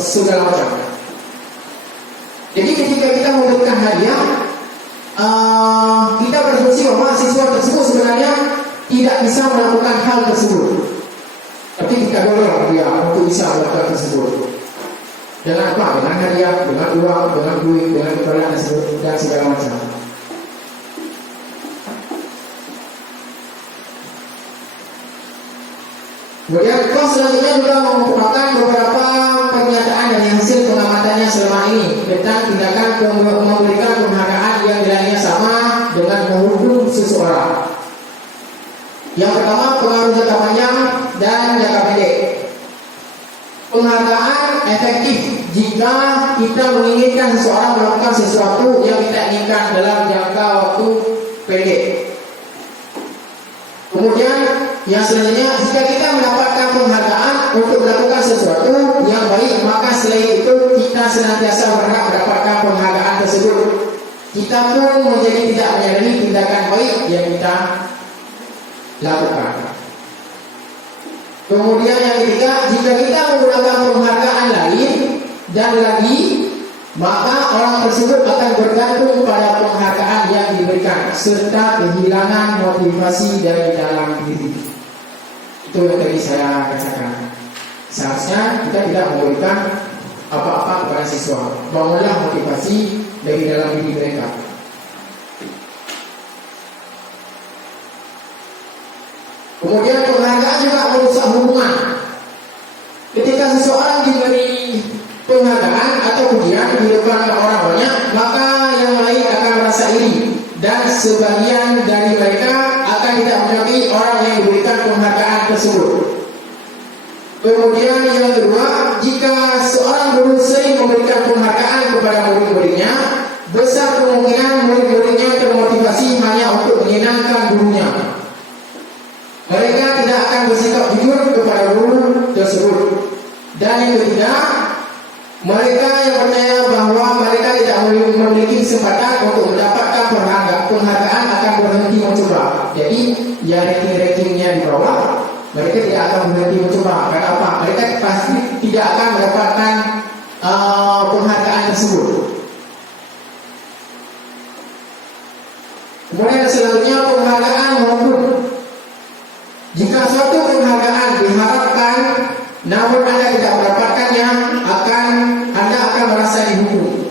segala macam. Jadi ketika kita memberikan hadiah, kita berasumsi bahwa siswa tersebut sebenarnya tidak bisa melakukan hal tersebut. Tapi kita dorong dia untuk bisa melakukan tersebut. Dengan apa? Dengan hadiah, dengan uang, dengan duit, dengan keperluan tersebut dan segala macam. Kemudian kelas selanjutnya juga mengumpulkan beberapa pernyataan dari hasil pengamatannya selama ini tentang tindakan memberikan penghargaan yang nilainya sama dengan menghukum seseorang. Yang pertama, pengaruh jangka panjang dan jangka pendek. Penghargaan efektif jika kita menginginkan seseorang melakukan sesuatu yang kita inginkan dalam jangka waktu pendek. Kemudian yang selanjutnya, jika kita mendapatkan penghargaan untuk melakukan sesuatu yang baik, maka selain itu kita senantiasa berhak mendapatkan penghargaan tersebut. Kita pun menjadi tidak menyadari tindakan baik yang kita lakukan. Kemudian yang ketiga, jika kita menggunakan penghargaan lain dan lagi, maka orang tersebut akan bergantung pada penghargaan yang diberikan serta kehilangan motivasi dari dalam diri. Itu yang tadi saya katakan. Seharusnya kita tidak memberikan apa-apa kepada siswa. Bangunlah motivasi dari dalam diri mereka. Kemudian penghargaan juga merusak hubungan. Ketika seseorang diberi penghargaan atau pujian di depan orang banyak, maka yang lain akan merasa iri dan sebagian dari mereka akan tidak menyukai orang yang diberikan penghargaan tersebut. Kemudian yang kedua, jika seorang guru sering memberikan penghargaan kepada murid-muridnya, besar kemungkinan murid-muridnya termotivasi hanya untuk menyenangkan gurunya. Mereka tidak akan bersikap jujur kepada guru tersebut. Dan yang ketiga, mereka yang percaya bahwa mereka tidak memiliki kesempatan untuk mendapatkan penghargaan akan berhenti mencoba. Jadi, ya rating-ratingnya di bawah, mereka tidak akan berhenti mencoba. Karena apa? Mereka pasti tidak akan mendapatkan penghargaan tersebut. Kemudian selanjutnya penghargaan maupun jika suatu penghargaan diharapkan namun Anda tidak mendapatkannya, Anda akan merasa dihukum.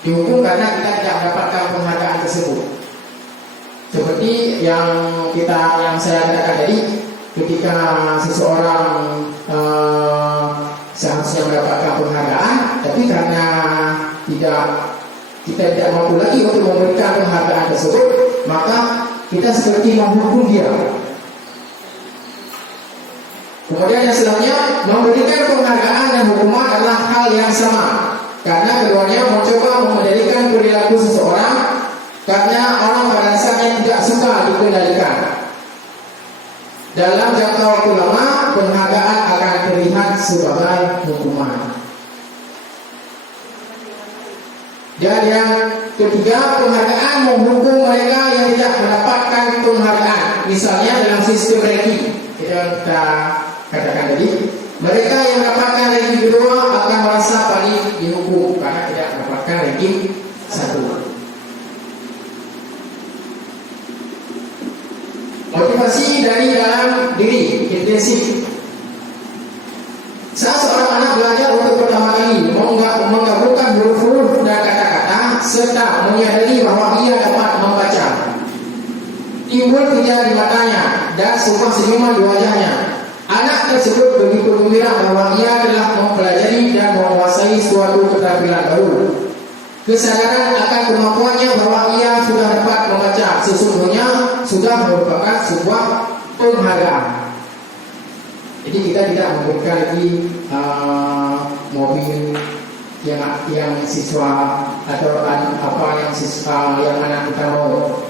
Dihukum karena kita tidak mendapatkan penghargaan tersebut. Seperti yang saya katakan tadi, ketika seseorang seharusnya mendapatkan penghargaan, tapi karena kita tidak mampu lagi untuk memberikan penghargaan tersebut, maka kita seperti menghukum dia. Kemudian yang selanjutnya, memberikan penghargaan dan hukuman adalah hal yang sama, karena keduanya mencoba mengendalikan perilaku seseorang, karena orang pada dasarnya tidak suka dikendalikan. dalam jangka waktu lama penghargaan akan terlihat sebagai hukuman. Dan yang ketiga, penghargaan menghukum mereka yang tidak mendapatkan penghargaan. Misalnya dalam sistem ranking, kita katakan tadi, mereka yang mendapatkan ranking kedua akan merasa paling dihukum karena tidak mendapatkan ranking 1. Motivasi dari dalam diri intensif. Saat seorang anak belajar untuk pertama kali menggabungkan huruf-huruf dan kata-kata serta menyadari bahwa ia dapat membaca, timbul kerja di matanya dan sebuah senyuman di wajahnya. Anak tersebut begitu gembira bahwa ia telah mempelajari dan menguasai suatu keterampilan baru. Kesadaran akan kemampuannya bahwa ia sudah dapat membaca sesungguhnya sudah merupakan sebuah penghargaan. Jadi kita tidak memberikan lagi mobil yang siswa atau apa yang siswa yang anak kita mau.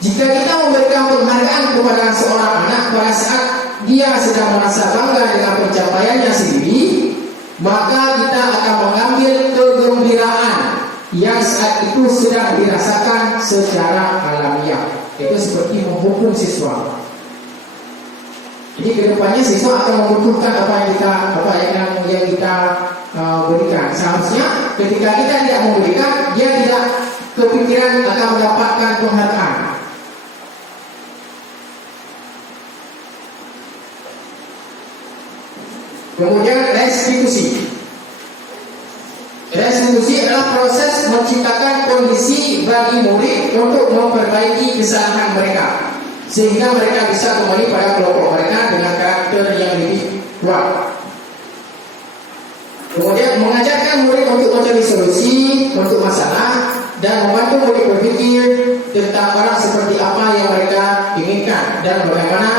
Jika kita memberikan penghargaan kepada seorang anak pada saat dia sedang merasa bangga dengan pencapaiannya sendiri, maka kita akan mengambil kegembiraan yang saat itu sedang dirasakan secara alamiah. Itu seperti menghukum siswa. Jadi kedepannya siswa akan membutuhkan apa yang kita berikan. Seharusnya ketika kita tidak memberikan, dia tidak kepikiran akan mendapatkan penghargaan. Kemudian restitusi. Restitusi adalah proses menciptakan kondisi bagi murid untuk memperbaiki kesalahan mereka, sehingga mereka bisa kembali pada kelompok mereka dengan karakter yang lebih kuat. Kemudian mengajarkan murid untuk mencari solusi untuk masalah dan membantu murid berpikir tentang orang seperti apa yang mereka inginkan dan bagaimana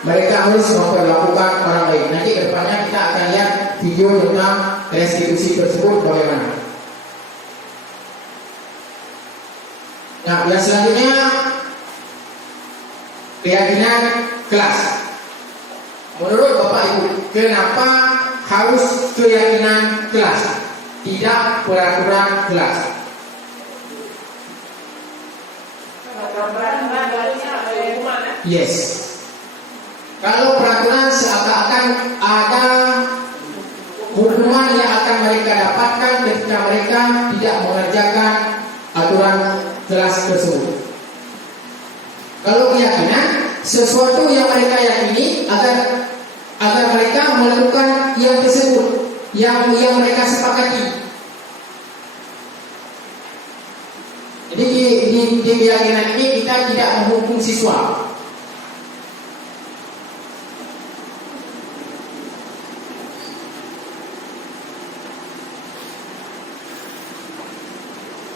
mereka harus memperlakukan orang lain. Nanti ke depannya kita akan lihat video tentang restitusi tersebut bagaimana. Nah, yang selanjutnya keyakinan kelas. Menurut Bapak Ibu, kenapa harus keyakinan kelas, tidak peraturan kelas? Yes. Kalau peraturan seakan-akan ada hukuman yang akan mereka dapatkan ketika mereka tidak mengerjakan aturan kelas tersebut. Kalau keyakinan, sesuatu yang mereka yakini agar mereka melakukan yang tersebut, yang mereka sepakati. Jadi di keyakinan ini kita tidak menghukum siswa.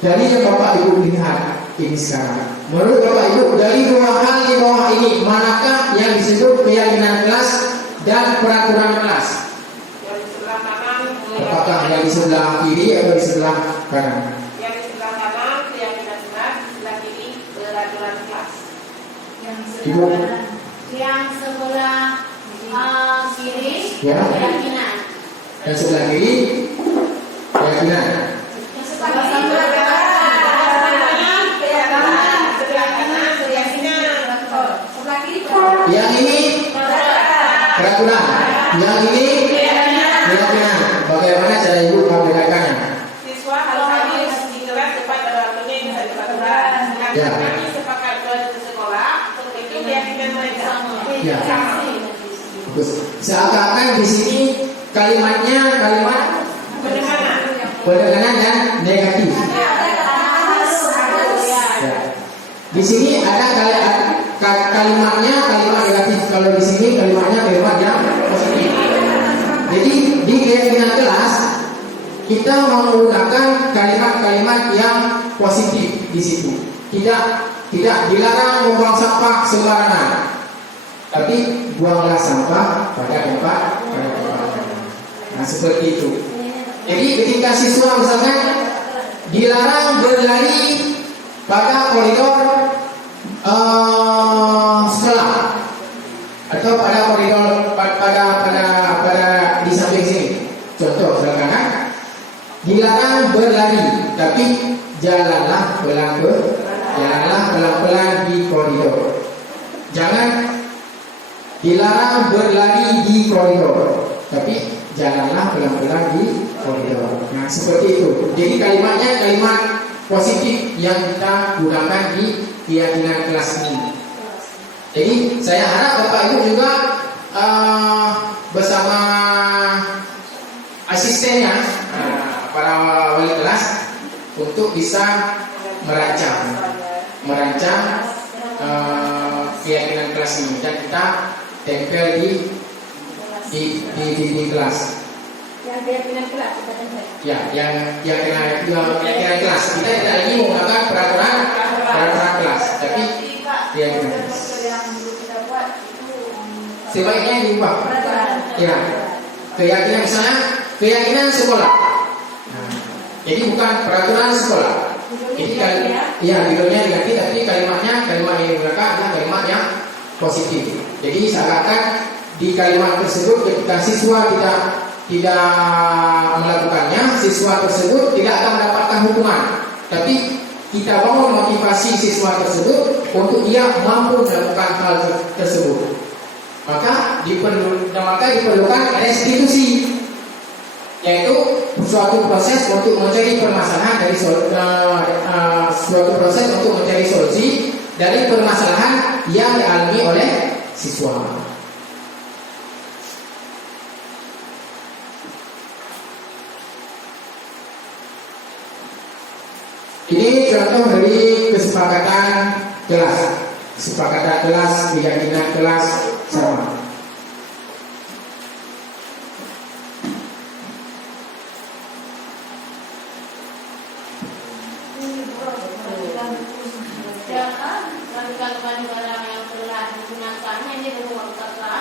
Dari yang Bapak Ibu lihat ini sekarang, menurut Bapak Ibu, dari dua hal di bawah ini, manakah yang disebut keyakinan kelas dan peraturan kelas? Yang di sebelah kanan, Apakah yang di sebelah kiri atau di sebelah kanan? yang di sebelah kanan keyakinan kelas, di sebelah kiri peraturan kelas. Ibu, Yang sebelah kiri Ya. keyakinan. yang sebelah kiri keyakinan. Yang sebelah kanan sebelah kiri Yang ini peraturan, yang ini keyakinan. Bagaimana cara Ibu membedakannya? Siswa harus di kelas tepat pada waktunya yang bisa dilakukan. Ya. Kami sepakat ke sekolah, itu keyakinan mereka. Ya. Sama. Bagus. Seakan-akan di sini kalimatnya kalimat penekanan dan negatif. Ya. Di sini ada kalimatnya kalimat negatif. Kalau di sini kalimatnya kalimat yang positif. Jadi di keyakinan kelas kita menggunakan kalimat-kalimat yang positif di situ. Tidak dilarang membuang sampah sembarangan, tapi buanglah sampah pada tempat. Nah, seperti itu. Jadi ketika siswa misalkan dilarang berlari pada koridor sekolah, contoh pada koridor pada di samping sini. Contoh silakan kan. Dilarang berlari, tapi jalanlah pelan-pelan di koridor. Jangan dilarang berlari di koridor, tapi jalanlah pelan-pelan di koridor. Nah, seperti itu. Jadi kalimatnya kalimat positif yang kita gunakan di keyakinan kelas ini. Jadi saya harap Bapak Ibu juga bersama asistennya, para wali kelas, untuk bisa merancang keyakinan kelas ini dan kita tempel di kelas. Yang keyakinan kelas kita tempel. Ya, yang keyakinan kelas. Kita tidak lagi menggunakan peraturan kelas, tapi keyakinan kelas. Yang dulu kita buat itu Sebaiknya diubah. Ya, keyakinan misalnya keyakinan sekolah. Nah, jadi bukan peraturan sekolah. Jadi judulnya diganti, tapi kalimat yang digunakan adalah kalimat yang positif. Jadi seakan-akan di kalimat tersebut ketika siswa tidak melakukannya, siswa tersebut tidak akan mendapatkan hukuman. Tapi kita bangun motivasi siswa tersebut untuk dia mampu melakukan hal tersebut. Maka diperlukan restitusi, yaitu suatu proses untuk mencari permasalahan solusi dari permasalahan yang dialami oleh siswa. Ini contoh dari kesepakatan kelas, keyakinan kelas sama.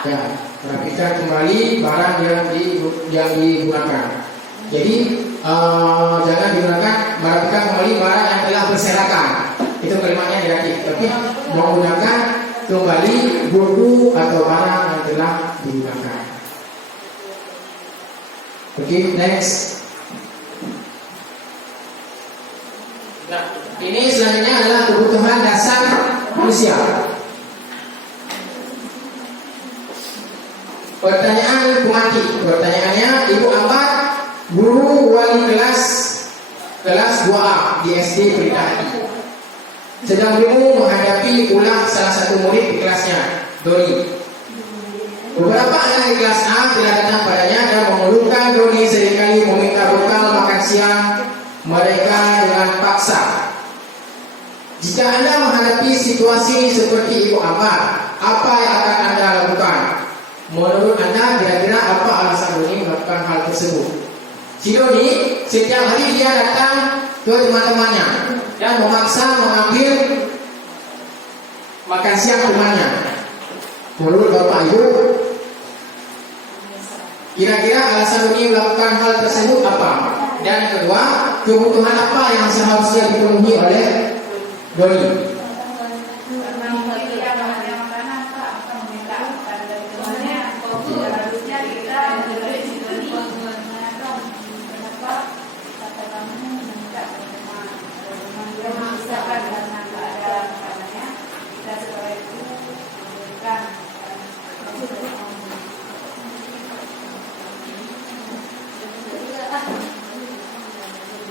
Ya, perhatikan kembali barang yang digunakan. Jadi jangan digunakan merapikan kembali barang yang telah berserakan. Itu kalimatnya negatif. Tapi menggunakan kembali buku atau barang yang telah digunakan. Oke, next. Nah, ini selanjutnya adalah kebutuhan dasar manusia. Pertanyaan penganti. Pertanyaannya, Ibu Ambar, guru wali kelas 2A di SD Pelita Hati, sedang bingung menghadapi ulah salah satu murid di kelasnya, Doni. Beberapa anak di kelas A telah datang padanya dan mengeluhkan Doni seringkali meminta bekal makan siang mereka dengan paksa. Jika Anda menghadapi situasi seperti Ibu Ambar, apa yang akan Anda lakukan? Menurut Anda kira-kira apa alasan Doni melakukan hal tersebut? Si Doni setiap hari dia datang ke teman-temannya dan memaksa mengambil makan siang temannya. Menurut Bapak Ibu, kira-kira alasan Doni melakukan hal tersebut apa? Dan kedua, kebutuhan apa yang seharusnya dipenuhi oleh Doni?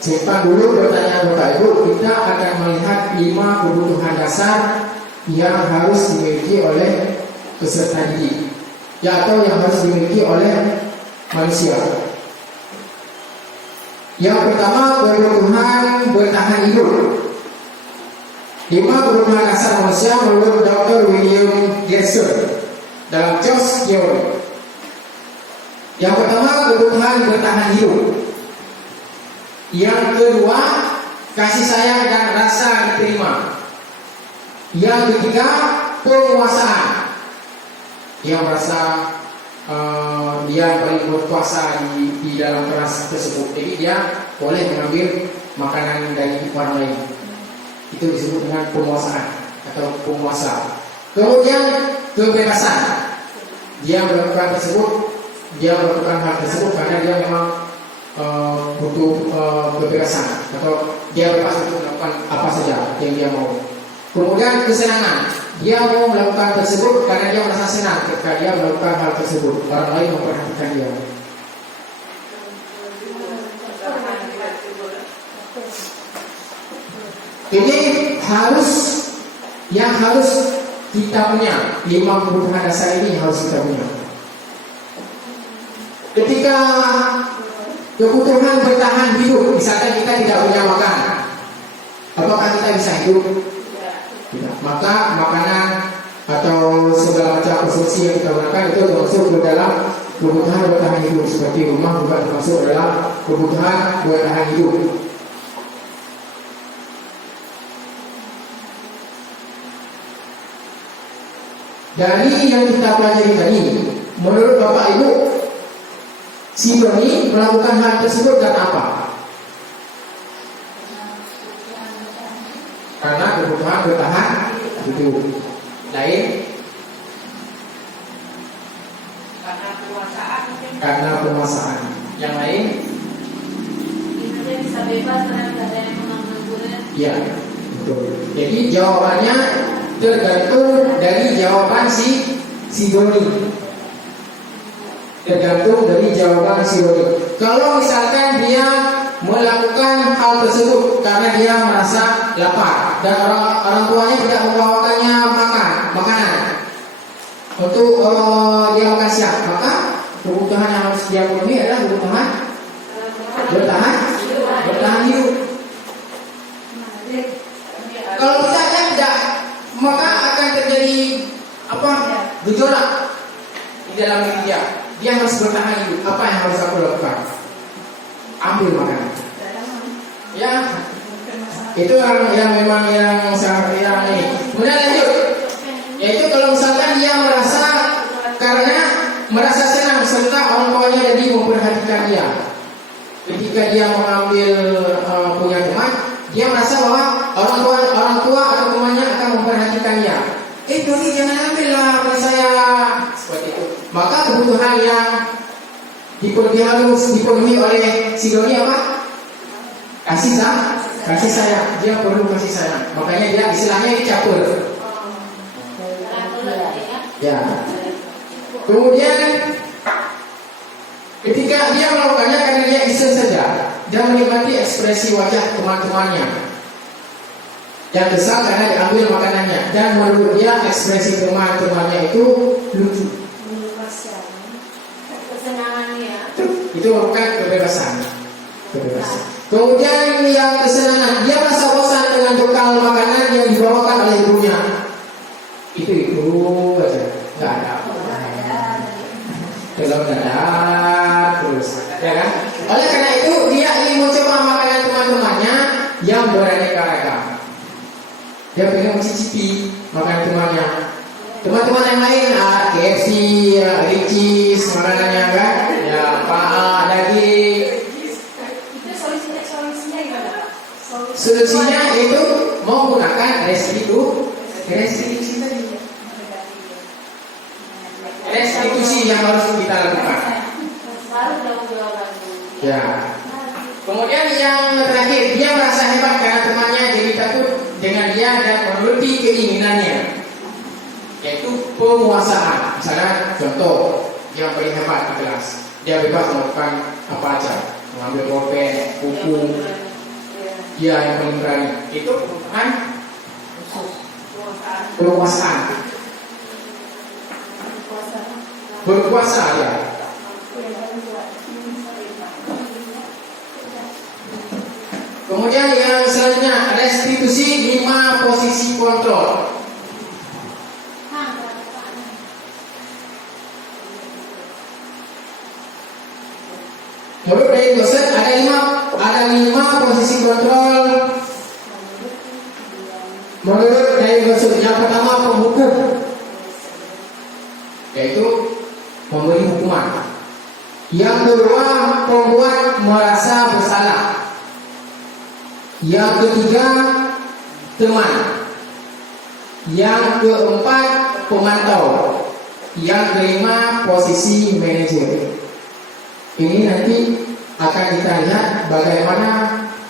Simpan dulu pertanyaan Bapak Ibu. Kita akan melihat 5 kebutuhan dasar yang harus dimiliki oleh peserta didik, atau yang harus dimiliki oleh manusia. Yang pertama, kebutuhan bertahan hidup. 5 kebutuhan dasar manusia menurut Dr. William Gerson dalam Choice Theory. Yang pertama, kebutuhan bertahan hidup. Yang kedua, kasih sayang dan rasa diterima. Yang ketiga, penguasaan. Yang merasa dia paling berkuasa di dalam kelas tersebut. Jadi dia boleh mengambil makanan dari orang lain. Itu disebut dengan penguasaan atau penguasa. Kemudian kebebasan. dia melakukan hal tersebut karena dia memang butuh kebebasan atau dia bebas untuk melakukan apa saja yang dia mau. Kemudian kesenangan, dia mau melakukan tersebut karena dia merasa senang ketika dia melakukan hal tersebut. Orang lain memperhatikan dia. Ini yang harus kita punya. 5 kebutuhan dasar ini harus kita punya. Ketika kebutuhan bertahan hidup, misalkan kita tidak punya makan, apakah kita bisa hidup? Tidak. Maka makanan atau segala macam konsumsi yang kita gunakan itu termasuk ke dalam kebutuhan bertahan hidup. Seperti rumah juga termasuk dalam kebutuhan bertahan hidup. Dari yang kita pelajari tadi, menurut Bapak Ibu, si Doni melakukan hal tersebut karena apa? Karena kebutuhan bertahan hidup. Lain? Karena penguasaan mungkin. Karena penguasaan. Yang lain? Dia bisa bebas karena tidak ada yang mengganggunya. Ya, betul. Jadi jawabannya tergantung dari jawaban si Doni. Tergantung dari jawaban si Doni. Kalau misalkan dia melakukan hal tersebut karena dia merasa lapar dan orang tuanya tidak membawakannya makanan untuk dia makan siang, maka kebutuhan yang harus dia penuhi adalah kebutuhan bertahan hidup. Kalau misalnya tidak, maka akan terjadi gejolak di dalam diri dia. Dia harus bertahan hidup. Apa yang harus aku lakukan? Ambil makanan. Ya, itu yang memang yang sangat ini. Kemudian lanjut, yaitu kalau misalkan dia merasa senang serta orang tuanya jadi memperhatikan dia. Ketika dia mengambil punya teman, dia merasa bahwa orang tua atau temannya akan memperhatikan dia. Doni jangan ambil lah punya saya. Seperti itu. Maka kebutuhan yang harus dipenuhi oleh si Doni apa? Kasih sayang. Dia perlu kasih sayang. Makanya dia istilahnya dicampur. Ya. Kemudian ketika dia melakukannya karena dia iseng saja, dia menikmati ekspresi wajah teman-temannya yang kesal karena diambil makanannya, dan menurut dia ekspresi teman-temannya itu lucu. Kesenangannya. Itu merupakan kebebasan. Kemudian yang kesenangan, dia merasa bosan dengan bekal makanan yang dibawakan oleh ibunya. Itu aja, nggak ada. Kalau nggak ada terus, ya kan? Oleh karena itu dia ingin mencoba makanan teman-temannya yang beraneka ragam. Dia pengen mencicipi makanan temannya. Teman-teman yang lain, KFC, Ricis, makanannya kan? Ya, daging. Solusinya itu menggunakan restitusi tadi. Restitusi yang harus kita lakukan. Ya. Kemudian yang terakhir, dia merasa hebat karena temannya jadi takut dengan dia dan menuruti keinginannya, yaitu penguasaan. Misalnya contoh yang paling hebat di kelas, dia bebas melakukan apa aja, mengambil pulpen, buku. Dia yang paling berani. Itu kebutuhan penguasaan. Berkuasa ya. Kemudian yang selanjutnya, restitusi 5 posisi kontrol. Menurut dari dosen ada 5 posisi kontrol. Menurut dari dosen, yang pertama penghukum, yaitu memberi hukuman. Yang kedua, pembuat merasa bersalah. Yang ketiga, teman. Yang keempat, pemantau. Yang kelima, posisi manajer. Ini nanti akan kita lihat bagaimana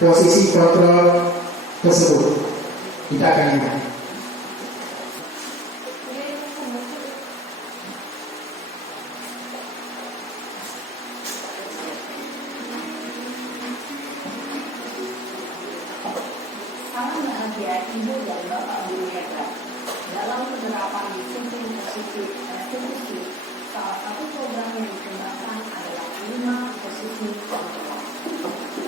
posisi kontrol tersebut. Kita akan lihat. Salam bahagia Ibu dan Bapak Guru hebat. Dalam penerapan disiplin restitusi, salah satu program yang dikembangkan adalah 5 posisi kontrol.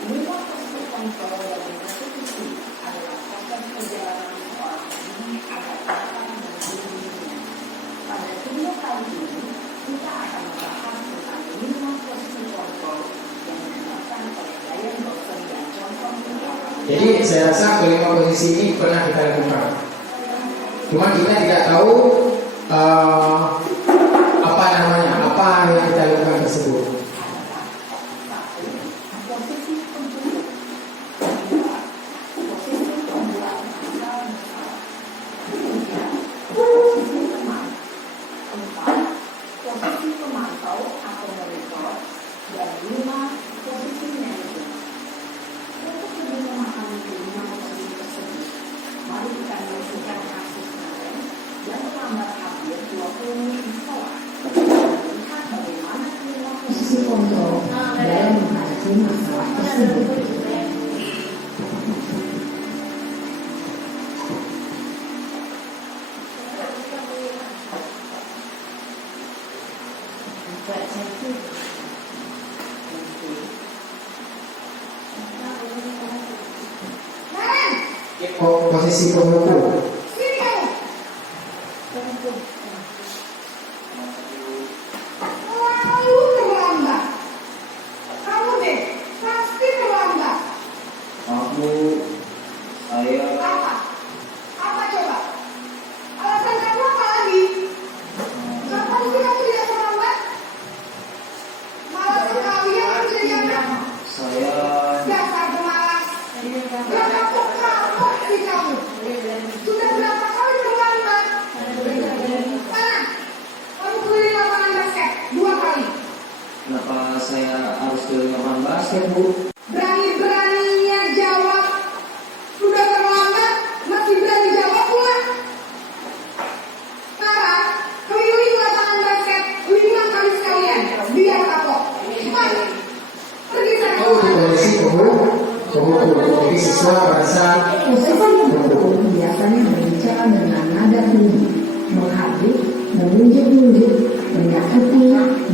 5 posisi kontrol dalam restitusi adalah proses perjalanan seorang guru agar dapat menjadinya. Pada video kali ini, kita akan membahas tentang 5 posisi kontrol yang dikembangkan oleh Diane Dawson dan Johnson Penerapan. Jadi saya rasa kelima posisi ini pernah kita lakukan. Cuma kita tidak tahu apa namanya, apa yang kita lakukan tersebut. Posisi penunjuk, kedua, posisi pembuat masalah, ketiga, posisi teman, keempat, posisi pemantau atau monitor, dan 5, posisi manajer. Untuk lebih memahami kelima posisi tersebut, mari kita menyaksikan kasus Naren yang terlambat hampir 20 menit di sekolah. Melihat bagaimana kelima posisi kontrol dalam menghadapi masalah tersebut. Posisi pemukul. Selalu terlambat. Kamu deh, pasti terlambat. Saya Apa? Apa coba? Alasan kamu apa lagi? Kapan sih kamu tidak terlambat? Malas sekali ya kerjanya. Dasar pemalas. Berapa kapok sih kamu? Sudah berapa kali terlambat? Mana? Kamu keliling lapangan basket 2 kali. kenapa saya harus ke lapangan basket, Bu? Berani-beraninya jawab. Sudah terlambat, masih berani jawab pula. Sekarang, keliling lapangan basket 5 kali sekalian. Biar kapok. Cepat. Pergi sana. Oh, itu posisi pemukul. Jadi siswa merasa Posisi pemukul biasanya berbicara dengan nada tinggi, menghardik, menunjuk-nunjuk, menyakiti,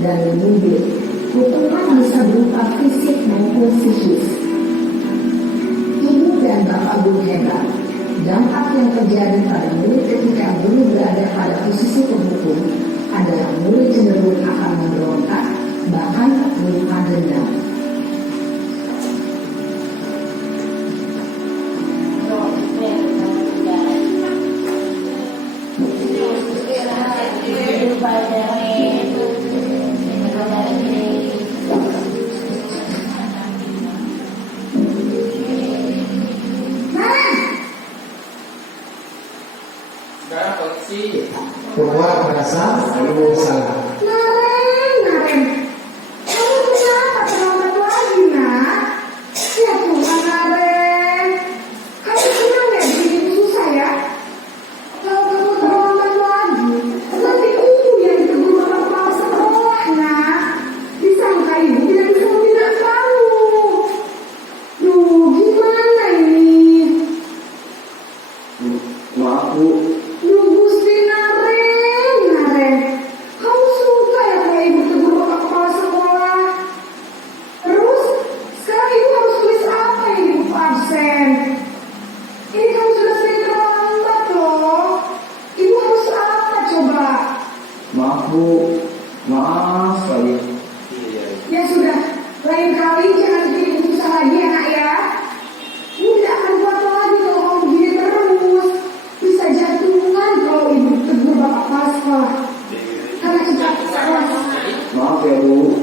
dan menyindir. Hukuman bisa berupa fisik maupun psikis. Ibu dan Bapak Guru hebat, dampak yang terjadi pada murid ketika guru berada pada posisi pemukul adalah murid cenderung akan memberontak, bahkan menyimpan dendam. sekarang posisi pembuat merasa lalu salah. Naren. Kamu kenapa terlambat lagi, nak? Ya Tuhan, Naren. Kamu senang ya bikin ibu susah ya? Kalau kamu terlambat lagi, nanti ibu yang ditegur sama kepala sekolah, nak. Disangka ibu tidak bisa membina kamu. Duh, gimana ini? Maaf, Bu. Duh, Gusti Naren. Kamu suka ya kalau ibu tegur bapak kepala sekolah? Terus, sekarang ibu harus tulis apa yang ibu absen? Ini kamu sudah sering terlambat loh. Ibu harus apa coba? Maaf, Bu. Maaf sekali. Ya sudah, lain kali jangan bikin ibu susah lagi ya, nak ya. Ibu tidak akan kuat lagi kalau kamu begini terus. Bisa jantungan kalau ibu tegur bapak kepala sekolah. Karena cepat sekolah. Maaf ya, Bu.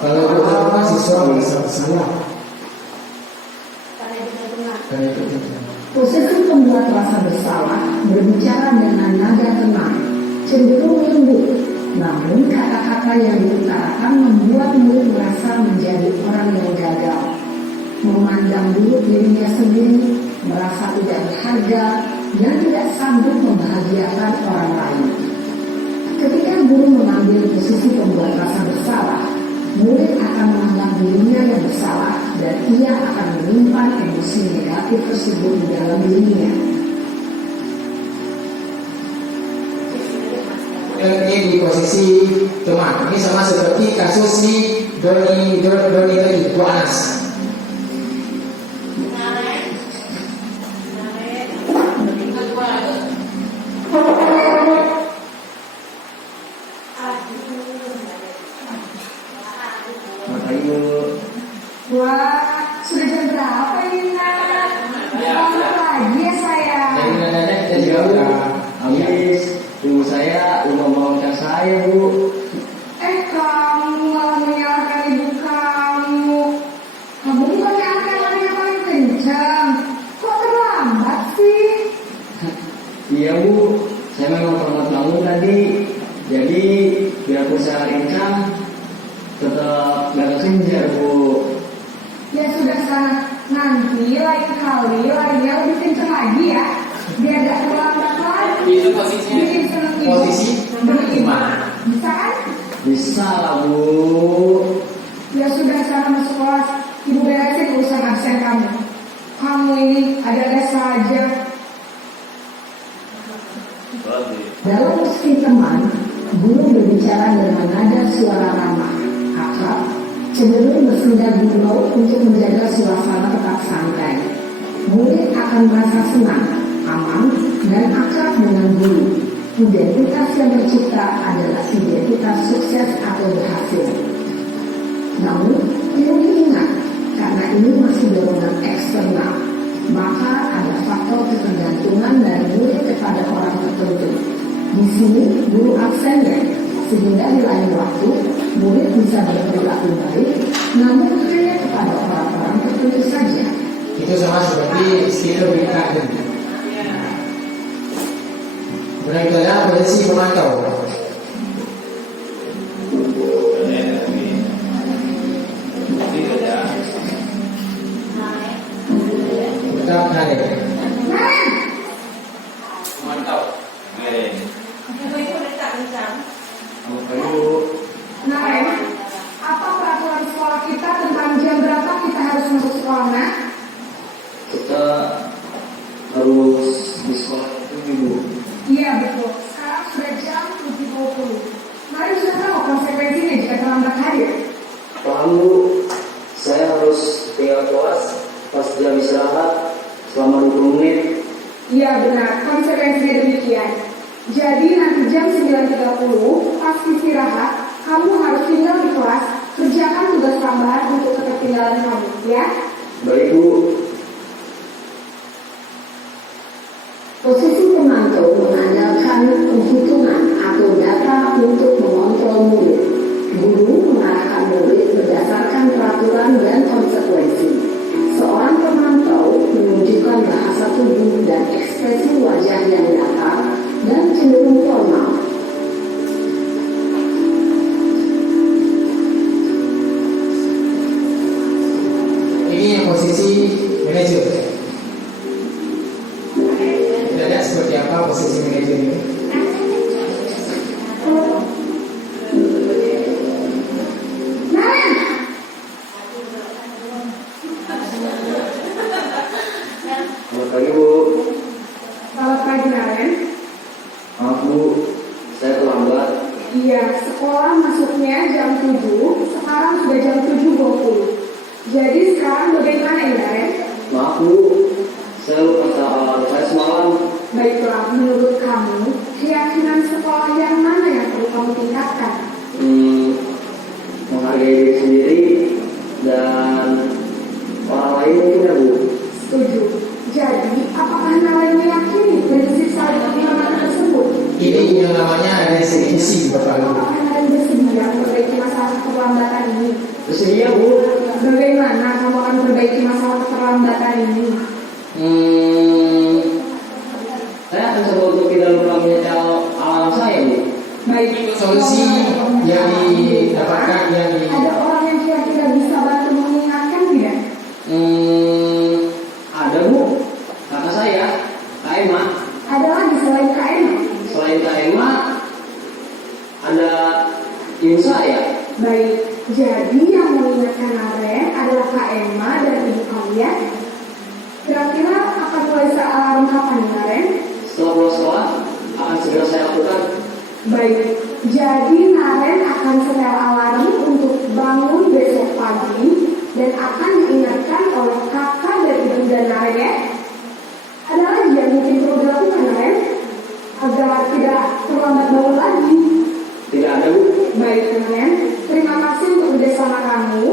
Kalau beberapa siswa merasa bersalah karena itu tidak. Posisi pembuat rasa bersalah berbicara dengan nada tenang, cenderung lembut, Namun kata-kata yang diutarakan membuat murid merasa menjadi orang yang gagal, memandang buruk dirinya sendiri, merasa tidak berharga, dan tidak sanggup membahagiakan orang lain. Ketika guru mengambil posisi pembuat rasa bersalah, murid akan menganggap dirinya yang bersalah dan ia akan menyimpan emosi negatif tersebut di dalam dirinya. Ini di posisi teman. Ini sama seperti kasus si Doni tadi, Bu Anas. Selamat pagi Bu. Wah, sudah jam berapa ini nak? Selamat pagi ya sayang. Dari nenek dan Iya Bu. juga Habis ibu saya udah membangunkan saya Bu. Kamu malah menyalahkan ibu kamu. Kamu bukannya angkat-angkatnya paling kencang. Kok terlambat sih? Iya Bu, saya memang terlambat bangun tadi. Jadi biar usaha kencang tetap gak kekejar Bu. Ya sudah sana. Nanti lain kali larinya lebih kencang lagi ya. Biar gak terlambat lagi. Itu posisinya. Bikin seneng ibu. Posisi Bagaimana? Bisa kan? Bisa lah Bu. Ya sudah sana masuk kelas. Ibu beresin urusan absen kamu. Kamu ini ada-ada saja. Dalam meski teman, guru berbicara dengan nada suara ramah, akrab, cenderung bersendak gurau untuk menjaga suasana tetap santai. Murid akan merasa senang, aman, dan akrab dengan guru. Identitas yang tercipta adalah identitas sukses atau berhasil. Namun, perlu diingat, karena ini masih dorongan eksternal, maka ada faktor ketergantungan dari murid kepada orang tertentu. Di sini, guru absennya, sehingga di lain waktu, murid bisa berperilaku baik, namun hanya kepada orang-orang tertentu saja. itu sama seperti stiker berita. Benar itu adalah posisi pemantau. Tetap hadir. Pemantau. Selamat pagi Bu. Nah, apa peraturan sekolah kita tentang jam berapa kita harus masuk sekolah, nah? Kita harus di sekolah itu Bu. Iya betul, sekarang sudah jam 7.20. Mari sudah tahu konsekuensinya jika terlambat hadir. Paham Bu, saya harus tinggal kelas pas jam istirahat selama 20 menit. Iya benar, konsekuensinya demikian. Jadi nanti jam 9.30 pas istirahat, kamu harus tinggal di kelas, kerjakan tugas tambahan untuk ketertinggalan kamu, ya. Baik Bu. Posisi pemantau mengandalkan penghitungan atau data untuk mengontrol murid. Guru mengarahkan murid berdasarkan peraturan dan konsekuensi. Seorang pemantau menunjukkan bahasa tubuh dan ekspresi wajah yang datar dan cenderung formal. Ini yang posisi manajer. Kita lihat seperti apa posisi manajer ini. Selamat pagi Bu. Selamat pagi, Naren. Maaf Bu, saya terlambat. Iya, sekolah masuknya jam 7, sekarang sudah jam 7.20. Jadi sekarang bagaimana ya, Naren? Maaf Bu, saya lupa soal saya semalam. Baiklah, menurut kamu, keyakinan sekolah yang mana yang perlu kamu tingkatkan? Menghargai diri sendiri dan orang lain mungkin ya Bu. Setuju. Jadi, apakah Naren meyakini prinsip saling penghormatan tersebut? Ini yang namanya restitusi Bapak Ibu. Apakah Naren bersedia memperbaiki masalah keterlambatan ini? Bersedia Bu. Bagaimana kamu akan memperbaiki masalah keterlambatan ini? Saya akan coba untuk tidak lupa menyetel alarm saya Bu. Baik, solusi yang didapatkan yang di Ada orang yang kira-kira bisa bantu mengingatkan tidak? Ada Bu, kata saya, Kak Emma. Ada lagi selain KM? Selain Kak Emma, ada ibu saya. Baik, jadi yang mengingatkan Naren adalah Kak Emma dan ibu kalian. Kira-kira akan mulai alarm kapan Naren? Setelah pulang sekolah, akan segera saya lakukan. Baik, jadi Naren akan setel alarm untuk bangun besok pagi dan akan diingatkan oleh kakak dan ibu dan Naren ya. Ada lagi yang mungkin perlu dilakukan Naren agar tidak terlambat bangun lagi. Tidak ada Bu. Baik Naren, terima kasih untuk kerjasama kamu.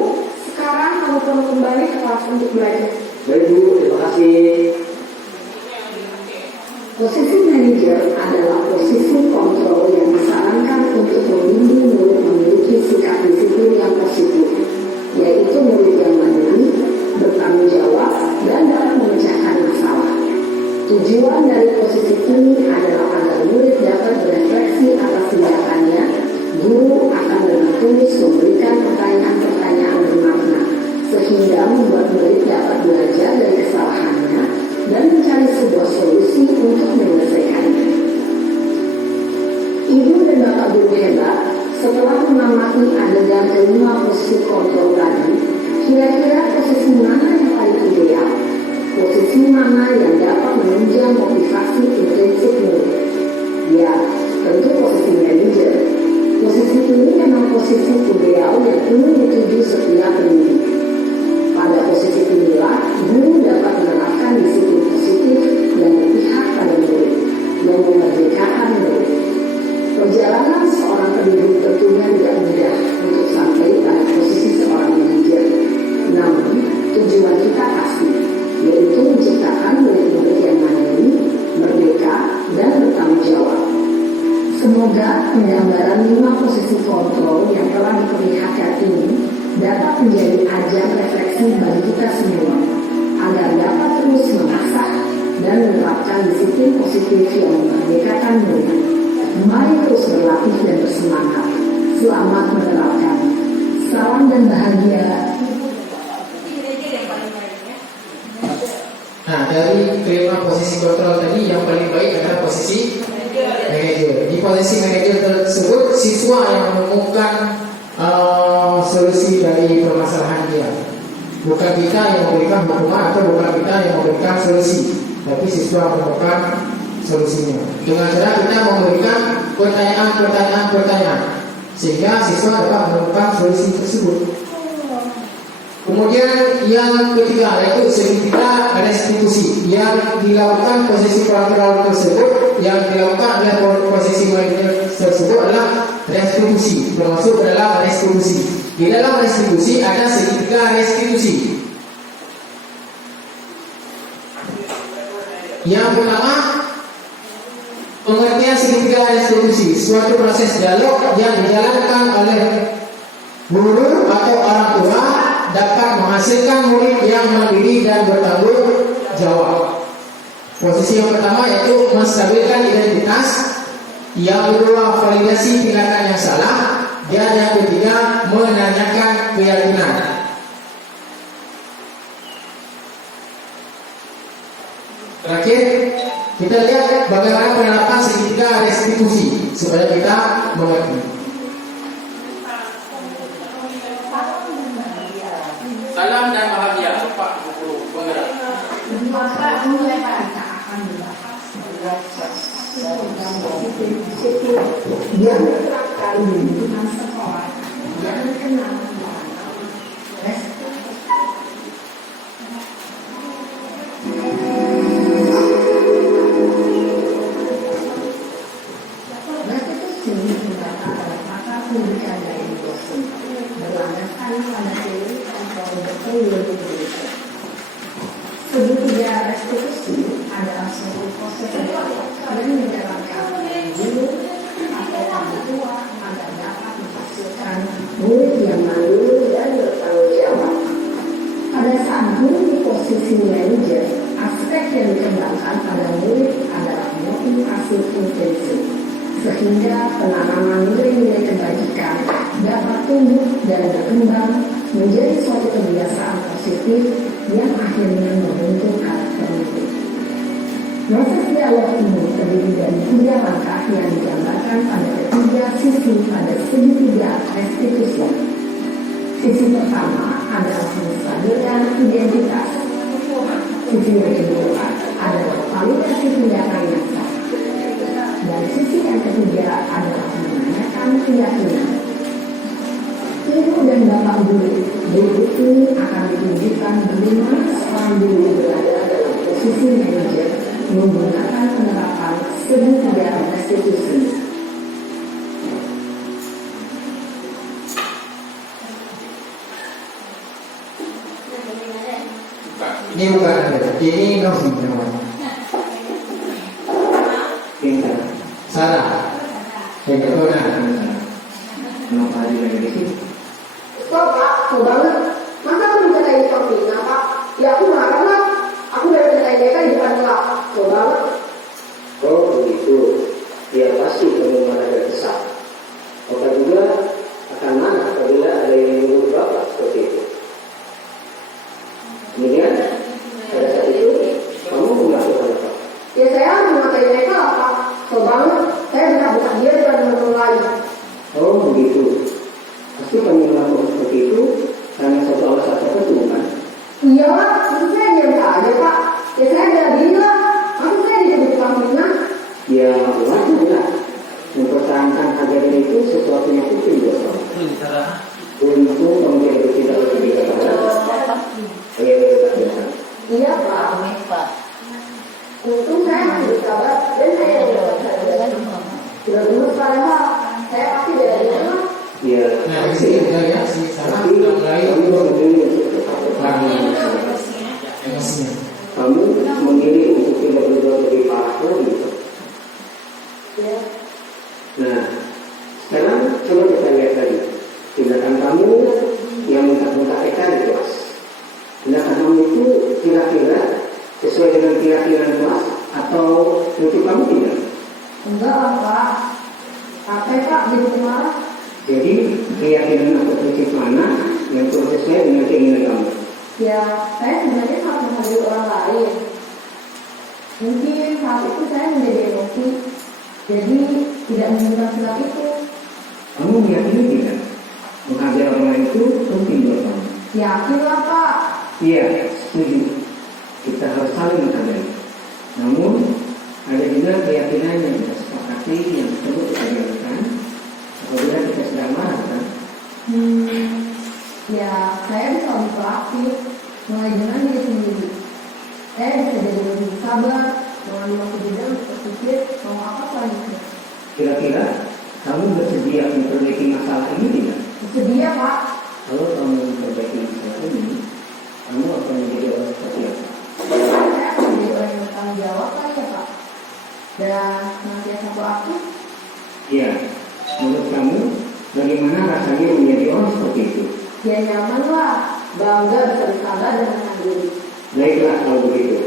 Sekarang kamu perlu kembali ke kelas untuk belajar. Baik Bu, terima kasih. Posisi manajer adalah posisi kontrol yang disarankan untuk membimbing murid memiliki sikap disiplin yang positif, yaitu murid yang mandiri, bertanggung jawab, dan dapat memecahkan masalah. Tujuan dari posisi ini adalah agar murid dapat berefleksi atas tindakannya. Guru akan dengan tulus memberikan pertanyaan-pertanyaan bermakna, sehingga membuat murid dapat belajar dari kesalahannya dan mencari sebuah solusi untuk menyelesaikannya. Ibu dan bapak guru hebat, setelah mengamati adegan kelima posisi kontrol tadi, kira-kira posisi mana yang paling ideal? Posisi mana yang dapat menunjang motivasi intrinsik murid? Ya, tentu posisi manajer. Posisi ini memang posisi ideal yang ingin dituju setiap pendidik. Pada posisi inilah, guru dapat menerapkan disiplin positif dan berpihak pada murid, dan memerdekakan murid. Perjalanan seorang pendidik tentunya tidak mudah untuk sampai pada posisi seorang manajer. Namun, tujuan kita pasti, yaitu menciptakan murid-murid yang mandiri, merdeka, dan bertanggung jawab. Semoga penggambaran 5 posisi kontrol yang telah diperlihatkan ini dapat menjadi ajang refleksi bagi kita semua, agar dapat terus mengasah dan menerapkan disiplin positif yang memerdekakan murid. Mari terus berlatih dan bersemangat. Selamat menerapkan. Salam dan bahagia. Nah, dari kelima posisi kontrol tadi yang paling baik adalah posisi manajer. Di posisi manajer tersebut siswa yang menemukan solusi dari permasalahan dia. Bukan kita yang memberikan hukuman atau bukan kita yang memberikan solusi, tapi siswa menemukan solusinya. Dengan cara kita memberikan pertanyaan sehingga siswa dapat menemukan solusi tersebut. Kemudian yang ketiga yaitu segitiga restitusi yang dilakukan posisi kontrol tersebut, yang dilakukan oleh posisi manajer tersebut adalah restitusi, termasuk dalam restitusi. Di dalam restitusi ada segitiga restitusi. Yang pertama, pengertian segitiga restitusi, suatu proses dialog yang dijalankan oleh guru atau orang tua dapat menghasilkan murid yang mandiri dan bertanggung jawab. Posisi yang pertama yaitu menstabilkan identitas, yang kedua validasi tindakan yang salah, dan yang ketiga menanyakan keyakinan. Terakhir, kita lihat bagaimana penerapan segitiga restitusi supaya kita mengerti. Salam dan bahagia, Pak Guru Penggerak. Maka mulai kita akan membahas program disiplin yang diterapkan di lingkungan sekolah yang dikenal dengan restitusi dilakukan oleh pakar pendidikan dari dosen berlandaskan pada teori kontrol berkelanjutan. Segitiga restitusi adalah suatu proses yang menjalankan guru atau orang tua agar dapat menghasilkan murid yang mandiri dan bertanggung jawab. Pada saat guru di posisi manajer, aspek yang dikembangkan pada murid adalah motivasi intrinsik. sehingga penanaman nilai-nilai kebajikan dapat tumbuh dan berkembang menjadi suatu kebiasaan positif yang akhirnya membentuk karakter hidup. Proses dialog ini terdiri dari 3 langkah yang digambarkan pada ketiga sisi pada segitiga restitusi. Sisi pertama adalah menstabilkan identitas. Sisi yang kedua adalah validasi tindakan yang sah. Dan sisi yang ketiga adalah menanyakan keyakinan. Ibu dan bapak guru ini akan ditunjukkan bagaimana seorang guru berada dalam posisi manajer menggunakan penerapan segitiga restitusi. Ini bukan ada, ini Novi namanya. Pintar. Sarah. Yang kedua Kenapa ada lagi di sini? Kok Pak, kok banget? Masa aku menceritain Tomina Pak? Ya aku marah lah. Aku dari ceritain mereka di depan Pak. Kok banget? Oh begitu, dia pasti kamu marah dan kesal. Bapak juga akan marah apabila ada yang menyuruh Bapak seperti itu. Kemudian pada saat itu kamu melakukan apa? Ya saya harus memakai mereka lah Pak. Kok banget? Saya bisa buka dia dan memulai. Oh begitu, pasti kamu melakukan seperti itu karena satu alasan tertentu kan? Iya Pak, maksud saya diam saja Pak. Ya saya bela diri lah. Maksud saya disebut Tomina. Ya wajar lah, mempertahankan harga diri itu sesuatu yang penting buat kamu. Untuk kamu tidak lebih kepada saya tetap biasa. Iya Pak. Untung saya masih bersabar dan saya tidak bersabar. Sudah dulu padahal saya pasti bela diri lah. Ya, Nah, di sini kita lihat si Sarah tapi sudah mulai kamu memilih untuk tetap bertahan. emosinya. Kamu memilih untuk tidak berbuat lebih parah lagi. Ya. Nah, sekarang coba kita lihat lagi tindakan kamu yang mentak-mentak EK di kelas. Tindakan kamu itu kira-kira sesuai dengan keyakinan kelas atau untuk kamu tidak? Enggak lah Pak. Capek Pak jadi marah. Jadi keyakinan atau prinsip mana yang sesuai dengan keinginan kamu? Ya, saya sebenarnya sangat menghargai orang lain. Mungkin saat itu saya menjadi emosi, jadi tidak menginginkan sikap itu. Kamu meyakini tidak? Menghargai orang lain itu penting buat kamu. Yakin lah Pak. Iya, setuju. Kita harus saling menghargai. Namun ada juga keyakinan yang kita sepakati yang perlu kita jalankan apabila kita sedang marah kan? Ya, saya bisa lebih proaktif, mulai dengan diri sendiri. Saya bisa jadi lebih sabar, mengambil waktu jeda untuk berpikir mau apa selanjutnya. Kira-kira kamu bersedia memperbaiki masalah ini tidak? Bersedia Pak. Kalau kamu memperbaiki masalah ini, kamu akan menjadi orang seperti apa? Saya akan menjadi orang yang bertanggung jawab kali ya Pak. Dan senantiasa proaktif. Iya, menurut kamu bagaimana rasanya menjadi orang seperti itu? Ya nyaman lah, bangga bisa bersabar dan menahan diri. Baiklah kalau begitu.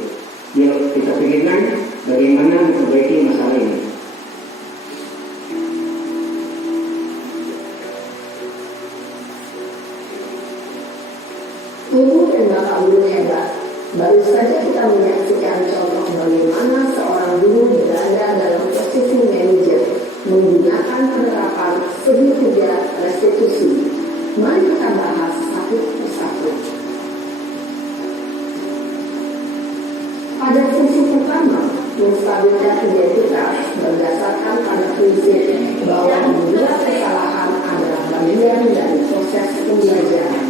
Yuk kita pikirkan bagaimana memperbaiki masalah ini. Ibu dan bapak guru hebat. Baru saja kita menyaksikan contoh bagaimana seorang guru berada dalam posisi manajer menggunakan penerapan segitiga restitusi. Mari kita bahas satu persatu. Pada sisi pertama, menstabilkan identitas berdasarkan pada prinsip bahwa membuat kesalahan adalah bagian dari proses pembelajaran.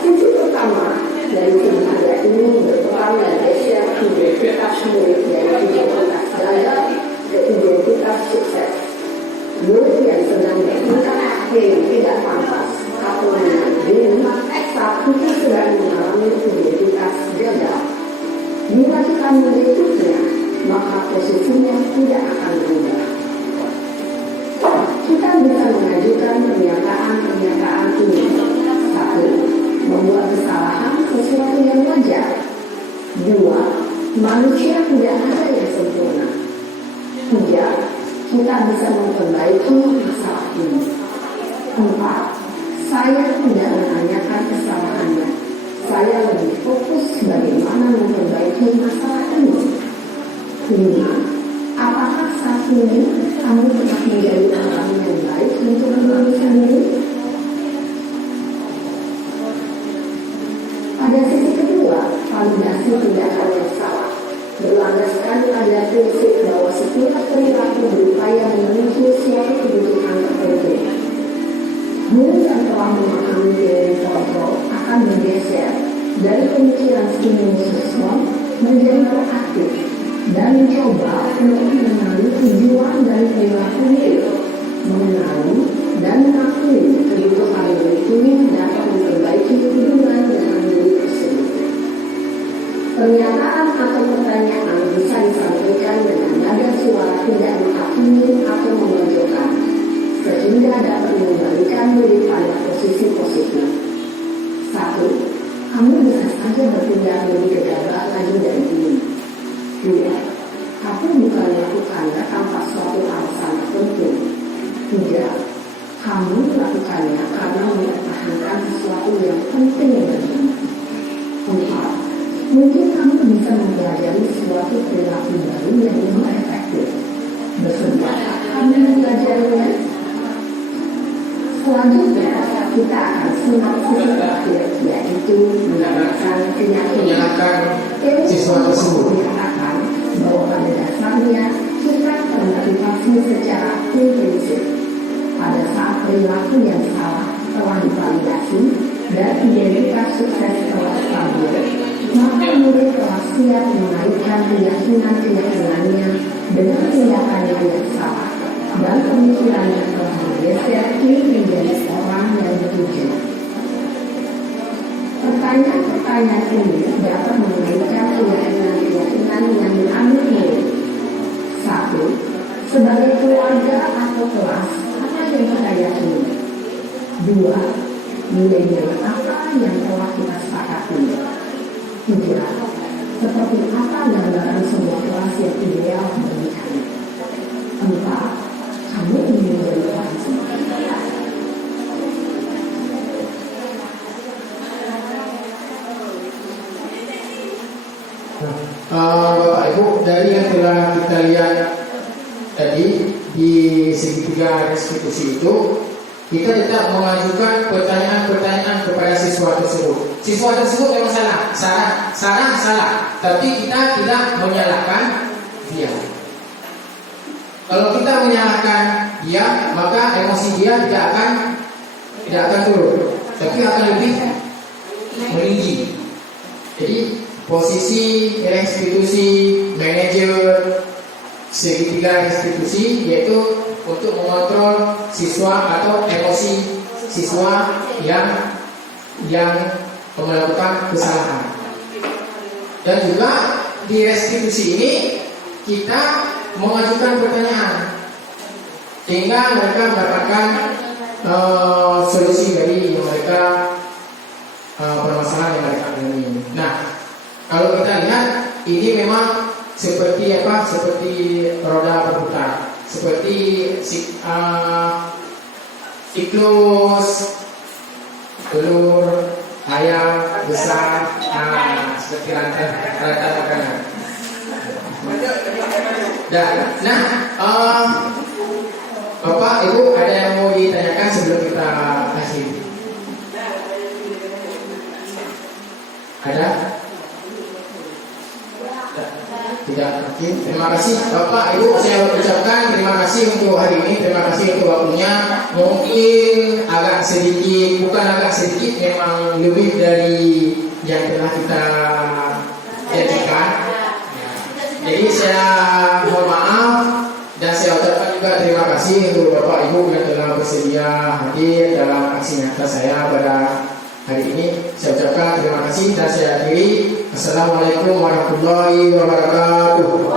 Sisi pertama dari sebenarnya ini berperan menggeser identitas murid dari identitas gagal ke identitas sukses. Murid yang sedang bertingkah laku yang tidak pantas atau menandiri saat kita sedang mengalami identitas gagal. Bila kita mengikutinya, maka posisinya tidak akan berubah. Kita bisa mengajukan pernyataan-pernyataan ini. 1. Membuat kesalahan sesuatu yang wajar. 2. Manusia tidak ada yang sempurna. 3. kita bisa memperbaiki masalah ini. 4. Saya tidak menanyakan kesalahannya. Saya lebih fokus bagaimana memperbaiki masalah ini. 5. Apakah saat ini kamu tetap menjadi orang yang baik untuk diri sendiri? Pada sisi kedua, validasi tindakan yang salah berlandaskan pada prinsip bahwa setiap perilaku berupaya memenuhi suatu kebutuhan tertentu. Guru yang telah memahami teori kontrol akan bergeser dari pemikiran stimulus respon menjadi proaktif dan mencoba untuk mengenali tujuan dari perilaku itu, mengenali dan mengakui kebutuhan itu dapat memperbaiki hubungan dengan diri tersebut. Pernyataan atau pertanyaan bisa disampaikan dengan nada suara tidak menghakimi atau memojokkan, sehingga dapat mengembalikan diri pada posisi positif. 1. Kamu bisa saja bertindak lebih gegabah lagi dari ini. 2. Kamu bukan melakukannya tanpa suatu alasan tertentu. 3. Kamu melakukannya karena mempertahankan sesuatu yang penting bagimu. 4. Mungkin kamu bisa mempelajari suatu perilaku baru yang lebih efektif. Bersediakah kamu mempelajarinya? Selanjutnya, kita akan simak sisi terakhir, yaitu menyalakan keyakinan. Siswa tersebut Menyatakan bahwa pada dasarnya kita termotivasi secara prinsip. Pada saat perilaku yang salah telah divalidasi dan identitas sukses telah stabil, maka murid telah siap mengaitkan keyakinan-keyakinannya dengan tindakannya yang salah, dan pemikirannya telah bergeser menjadi orang yang bertujuan. Pertanyaan-pertanyaan ini dapat mengaitkan keyakinan-keyakinan yang diambil murid. 1. Sebagai keluarga atau kelas, apa yang kita yakini? 2. Nilai-nilai apa yang telah kita sepakati? 3. Seperti apa gambaran sebuah kelas yang ideal bagi kami? 4. Kamu ingin menjadi orang seperti apa? Bapak Ibu, dari yang telah kita lihat tadi di segitiga restitusi itu, kita tetap mengajukan pertanyaan-pertanyaan kepada siswa tersebut. Siswa tersebut memang salah, tapi kita tidak menyalahkan dia. Kalau kita menyalahkan dia, maka emosi dia tidak akan turun, tapi akan lebih meninggi. Jadi posisi restitusi manajer segitiga restitusi yaitu untuk mengontrol siswa atau emosi siswa yang melakukan kesalahan. Dan juga di restitusi ini kita mengajukan pertanyaan sehingga mereka mendapatkan solusi dari yang mereka permasalahan yang mereka alami. Nah, kalau kita lihat ini memang seperti roda berputar, seperti siklus telur ayam besar, seperti rantai makanan. Bapak Ibu ada yang mau ditanyakan sebelum kita akhiri? Ada? Tidak. Oke. Terima kasih Bapak Ibu, saya ucapkan terima kasih untuk hari ini, terima kasih untuk waktunya. Mungkin agak sedikit, bukan agak sedikit, memang lebih dari yang telah kita jadikan. Jadi saya mohon maaf dan saya ucapkan juga terima kasih untuk Bapak Ibu yang telah bersedia hadir dalam aksi nyata saya pada hari ini. Saya ucapkan terima kasih dan saya akhiri. Assalamualaikum warahmatullahi wabarakatuh.